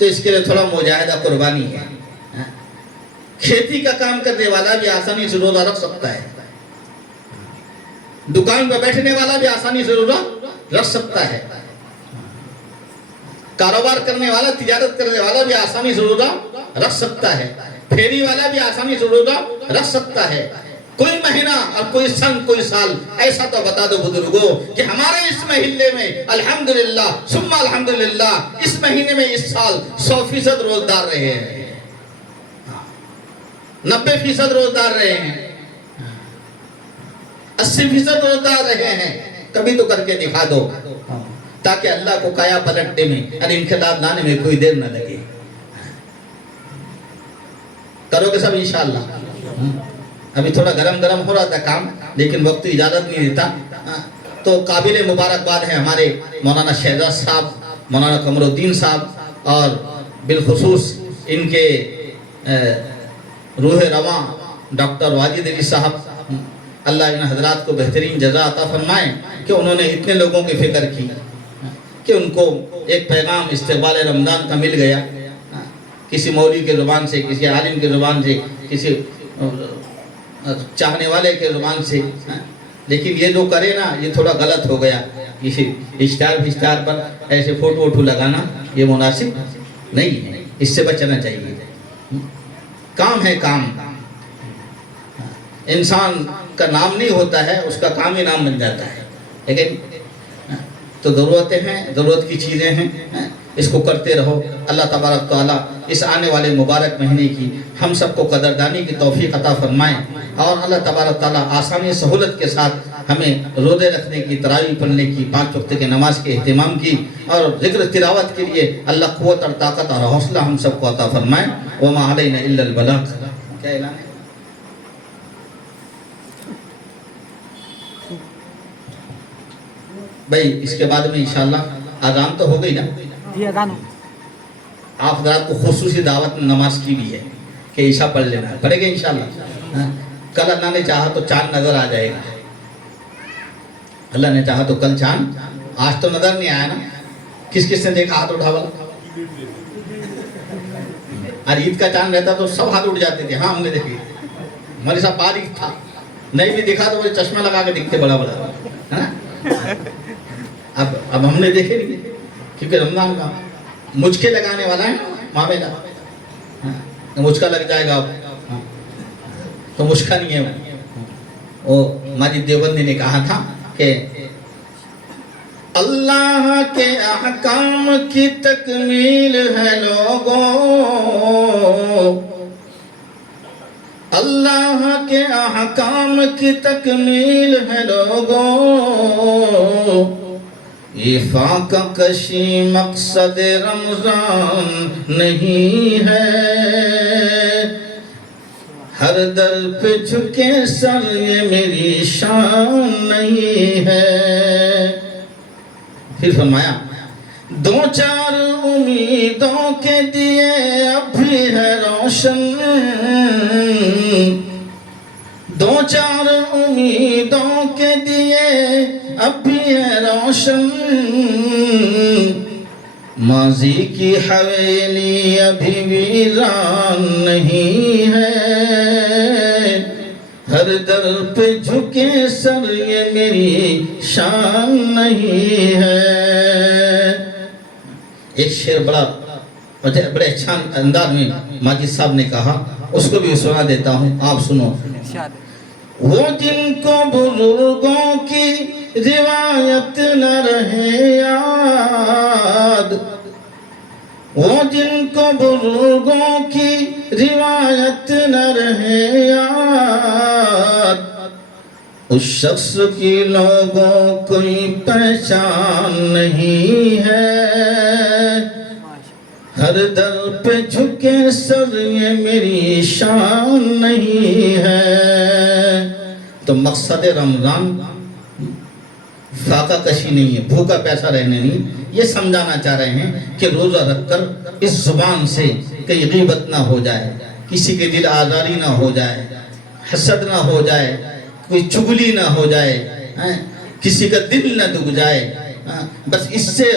تو اس کے لیے تھوڑا مجاہدہ قربانی ہے. کھیتی کا کام کرنے والا بھی آسانی سے روزہ رکھ سکتا ہے. دکان پہ بیٹھنے والا بھی آسانی سے روزہ رکھ سکتا ہے. کاروبار کرنے والا, تجارت کرنے والا بھی آسانی سے روزہ رکھ سکتا ہے. پھیری والا بھی آسانی سے روزہ رکھ سکتا ہے. کوئی مہینہ اور کوئی سن کوئی سال ایسا تو بتا دو بزرگوں کہ ہمارے اس مہینے میں الحمدللہ ثم الحمدللہ اس مہینے میں اس سال 100% روزدار رہے ہیں, 90% روزدار رہے ہیں, 80% روزدار رہے ہیں. کبھی تو کر کے دکھا دو تاکہ اللہ کو کایا پلٹنے میں اور انقلاب لانے میں کوئی دیر نہ لگے. کرو گے سب انشاءاللہ. ابھی تھوڑا گرم ہو رہا تھا کام, لیکن وقت اجازت نہیں دیتا. تو قابل مبارکباد ہیں ہمارے مولانا شہزاد صاحب, مولانا قمر الدین صاحب اور بالخصوص ان کے روح رواں ڈاکٹر واجد علی صاحب. اللہ ان حضرات کو بہترین جزا عطا فرمائے کہ انہوں نے اتنے لوگوں کی فکر کی کہ ان کو ایک پیغام استقبال رمضان کا مل گیا, کسی مولوی کے زبان سے, کسی عالم کے زبان سے, کسی چاہنے والے کے زبان سے. لیکن یہ جو کرے نا یہ تھوڑا غلط ہو گیا. اشتہار پر ایسے فوٹو لگانا یہ مناسب نہیں ہے, اس سے بچنا چاہیے. کام ہے کام, انسان کا نام نہیں ہوتا ہے, اس کا کام ہی نام بن جاتا ہے. لیکن تو ضرورتیں ہیں, ضرورت کی چیزیں ہیں, اس کو کرتے رہو. اللہ تبارک تعالیٰ اس آنے والے مبارک مہینے کی ہم سب کو قدردانی کی توفیق عطا فرمائیں, اور اللہ تبارک تعالیٰ آسانی سہولت کے ساتھ ہمیں روزے رکھنے کی, تراویح پڑھنے کی, 5 وقت کے نماز کے اہتمام کی اور ذکر تلاوت کے لیے اللہ قوت اور طاقت اور حوصلہ ہم سب کو عطا فرمائیں. وما علینا الا البلاغ. کیا اعلان ہے بھائی؟ اس کے بعد میں انشاءاللہ اذان تو ہو گئی نا؟ جی اذان. آپ حضرات کو خصوصی دعوت نماز کی بھی ہے کہ عشاء پڑھ لینا ہے, پڑھے گا انشاءاللہ. کل اللہ نے چاہا تو چاند نظر آ جائے گا. اللہ نے چاہا تو کل چاند, آج تو نظر نہیں آیا نا. کس کس نے دیکھا ہاتھ اٹھا والا؟ اور عید کا چاند رہتا تو سب ہاتھ اٹھ جاتے تھے. ہاں ہم نے دیکھی, ہمارے ساتھ باریک تھا, نہیں بھی دکھا تو وہ چشمہ لگا کے دکھتے بڑا بڑا. اب ہم نے دیکھے نہیں, کیونکہ رمضان کا مجھکے لگانے والا ہے معاملہ. مجھکا لگ جائے گا تو مجھکا نہیں ہے. وہ ماجد دیوبندی نے کہا تھا کہ اللہ کے احکام کی تکمیل ہے لوگوں, اللہ کے احکام کی تکمیل ہے لوگوں, یہ فاقہ کشی مقصد رمضان نہیں ہے, ہر در پہ جھکے سر یہ میری شان نہیں ہے. پھر فرمایا دو چار امیدوں کے دیے اب بھی ہے روشن, دو چار امیدوں کے دیے اب بھی ہے روشن, ماضی کی حویلی ابھی ویران نہیں ہے, ہر در پہ جھکے سر یہ میری شان نہیں ہے. ایک شعر بڑے اچھا انداز میں ماجد صاحب نے کہا, اس کو بھی سنا دیتا ہوں, آپ سنو. وہ جن کو بزرگوں کی روایت نہ رہے یاد, وہ جن کو بزرگوں کی روایت نہ رہے یاد, اس شخص کی لوگوں کوئی پہچان نہیں ہے, ہر در پہ جھکے سر یہ میری شان نہیں ہے. تو مقصد رمضان فاقہ کشی نہیں ہے, بھوکا پیسہ رہنے نہیں. یہ سمجھانا چاہ رہے ہیں کہ روزہ رکھ کر اس زبان سے کہیں غیبت نہ ہو جائے, کسی کے دل آزاری نہ ہو جائے, حسد نہ ہو جائے, کوئی چگلی نہ ہو جائے, کسی کا دل نہ دکھ جائے. بس اس سے,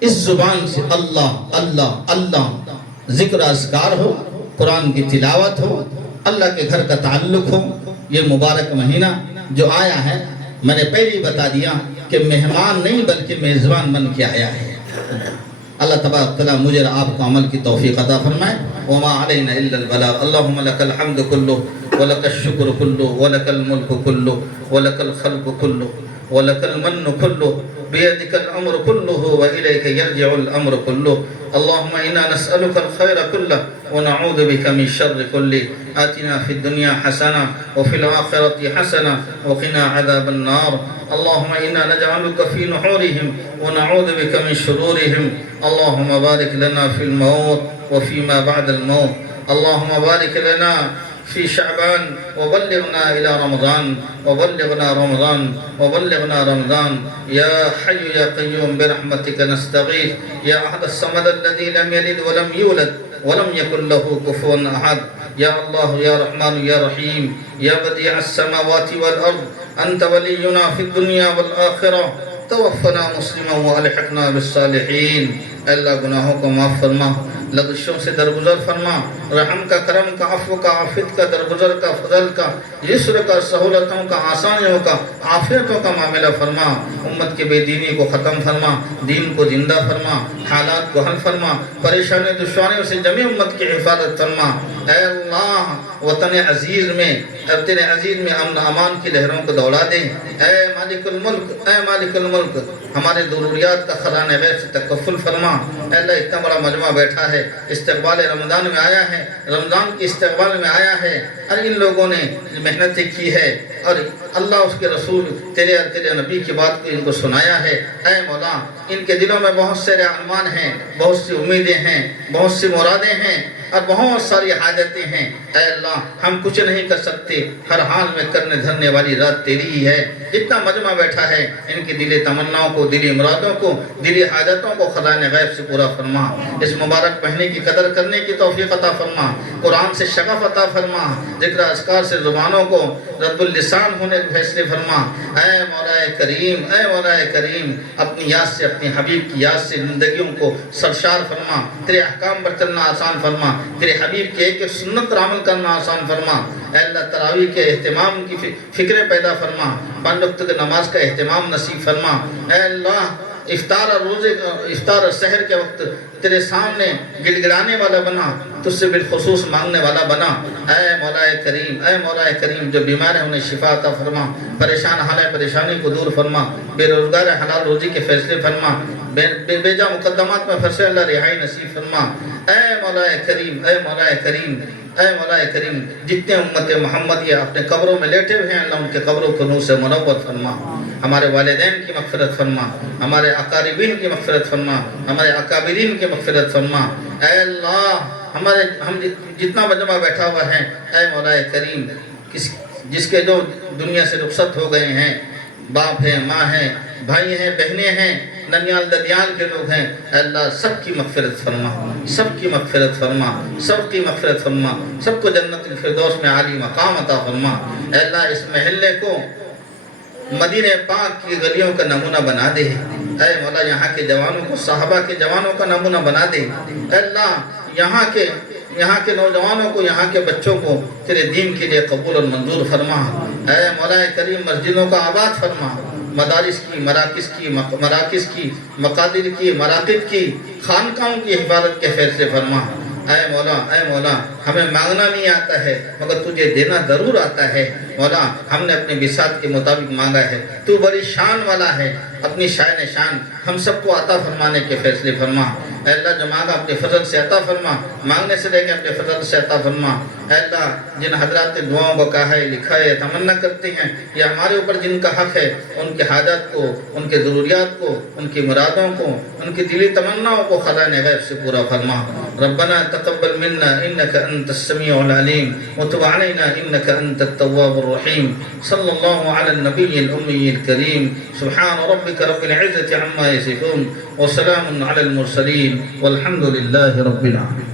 اس زبان سے اللہ اللہ اللہ ذکر اذکار ہو، قرآن کی تلاوت ہو، اللہ کے گھر کا تعلق ہو. یہ مبارک مہینہ جو آیا ہے، میں نے پہلے ہی بتا دیا کہ مہمان نہیں بلکہ میزبان بن کے آیا ہے. اللہ تبارک تعالیٰ مجھے اور آپ کو عمل کی توفیق عطا فرمائے. وما علینا الا البلاغ. اللہم لک الحمد کلہ ولک الشکر کلہ ولک الملک کلہ ولک الخلق کلہ ولک المن کلہ بیدک الامر کلہ والیک یرجع الامر کلہ. اللہم انا نسألک الخیر کلہ ونعوذ بک من شر کلہ. آتنا فی الدنیا حسنہ وفی الآخرة حسنہ وقنا عذاب النار. اللهم إنا نجعلك في نحورهم ونعوذ بك من شرورهم. اللهم بارك لنا في الموت وفيما بعد الموت. اللهم بارك لنا في شعبان وبلغنا إلى رمضان وبلغنا رمضان وبلغنا رمضان. يا حي يا قيوم برحمتك نستغيث. يا أحد الصمد الذي لم يلد ولم يولد ولم يكن له كفوا أحد. يا الله يا رحمن يا رحيم يا بديع السماوات والأرض أنت ولينا في الدنيا والآخرة. توفنا مسلما والحقنا بالصالحین. اللہ گناہوں کو معاف فرما، لغزشوں سے درگزر فرما، رحم کا، کرم کا، عفو کا، عافیت کا، درگزر کا، فضل کا، یسر کا، سہولتوں کا، آسانیوں کا، عافیتوں کا معاملہ فرما. امت کے بے دینی کو ختم فرما، دین کو زندہ فرما، حالات کو حل فرما، پریشانی دشواریوں سے جميع امت کی حفاظت فرما. اے اللہ وطن عزیز میں، تیرے عزیز میں امن امان کی لہروں کو دوڑا دے. اے مالک الملک، اے مالک الملک، ہمارے ضروریات کا خزانہ غیب سے تکفل فرما. اے اللہ اتنا بڑا مجمع بیٹھا ہے، استقبال رمضان میں آیا ہے، رمضان کی استقبال میں آیا ہے، اور ان لوگوں نے محنتیں کی ہے اور اللہ اس کے رسول تیرے اور تیرے نبی کی بات کو ان کو سنایا ہے. اے مولا ان کے دلوں میں بہت سے ارمان ہیں، بہت سی امیدیں ہیں، بہت سی مرادیں ہیں اور بہت ساری حاجتیں ہیں. اے اللہ ہم کچھ نہیں کر سکتے، ہر حال میں کرنے دھرنے والی ذات تیری ہی ہے. اتنا مجمع بیٹھا ہے، ان کی دلی تمناؤں کو، دلی مرادوں کو، دلی حاجتوں کو خزانہ غیب سے پورا فرما. اس مبارک مہینے کی قدر کرنے کی توفیق عطا فرما، قرآن سے شغف عطا فرما، ذکر اذکار سے زبانوں کو رد اللسان ہونے کے فیصلے فرما. اے مولا کریم، اے مولا کریم، اپنی یاد سے، اپنی حبیب کی یاد سے زندگیوں کو سرشار فرما. تیرے احکام پر چلنا آسان فرما، تیرے حبیب کے ایک ایک سنت پر عمل کرنا آسان فرما. اے اللہ تراویح کے اہتمام کی فکریں پیدا فرما، 5 وقت کی نماز کا اہتمام نصیب فرما. اے اللہ افطار اور روزے، افطار اور سحر کے وقت تیرے سامنے گڑ گڑانے والا بنا، تجھ سے بالخصوص مانگنے والا بنا. اے مولا کریم، اے مولا کریم، جو بیمار ہیں انہیں شفا عطا فرما، پریشان حال ہے پریشانی کو دور فرما، بے روزگار حلال روزی کے فیصلے فرما، بے جا مقدمات میں پھنسے اللہ رہائی نصیب فرما. اے مولا کریم، اے مولا کریم، اے مولا کریم، جتنے امت محمدیہ اپنے قبروں میں لیٹے ہوئے ہیں اللہ ان کے قبروں کو نور سے منور فرما. ہمارے والدین کی مغفرت فرما، ہمارے اقاربین کی مغفرت فرما، ہمارے اکابرین کی مغفرت فرما. اے اللہ ہم جتنا مجمع بیٹھا ہوا ہے، اے مولا کریم، جس کے جو دنیا سے رخصت ہو گئے ہیں، باپ ہیں، ماں ہیں، بھائی ہیں، بہنیں ہیں، ننیال ددیال کے لوگ ہیں، اے اللہ سب کی مغفرت فرما، سب کی مغفرت فرما، سب کی مغفرت فرما، سب کو جنت الفردوس میں عالی مقام عطا فرما. اے اللہ اس محلے کو مدینہ پاک کی گلیوں کا نمونہ بنا دے. اے مولا یہاں کے جوانوں کو صحابہ کے جوانوں کا نمونہ بنا دے. اے اللہ یہاں کے نوجوانوں کو، یہاں کے بچوں کو تیرے دین کے لیے قبول اور منظور فرما. اے مولا کریم مسجدوں کا آباد فرما، مدارس کی، مراکز کی، مقادر کی، مراکز کی، خانقاہوں کی حفاظت کے فیصلے فرما. اے مولا ہمیں مانگنا نہیں آتا ہے مگر تجھے دینا ضرور آتا ہے. مولا ہم نے اپنے بساط کے مطابق مانگا ہے، تو بڑی شان والا ہے، اپنی شان ہم سب کو عطا فرمانے کے فیصلے فرما. اے اللہ جو مانگا اپنے فضل سے عطا فرما، مانگنے سے لے کے اپنے فضل سے عطا فرما. اے اللہ جن حضرات نے دعاؤں کو کہا ہے، لکھا ہے، تمنا کرتے ہیں، یہ ہمارے اوپر جن کا حق ہے، ان کے حاجات کو، ان کے ضروریات کو، ان کی مرادوں کو، ان کی دلی تمناؤں کو خزانہ غیب سے پورا فرما. ربنا تقبل منا انك انت السميع العليم وتب علينا انك انت التواب الرحيم. صلى الله على النبي الامي الكريم. سبحان ربك رب العزة عما يصفون وسلام على المرسلين والحمد لله رب العالمين.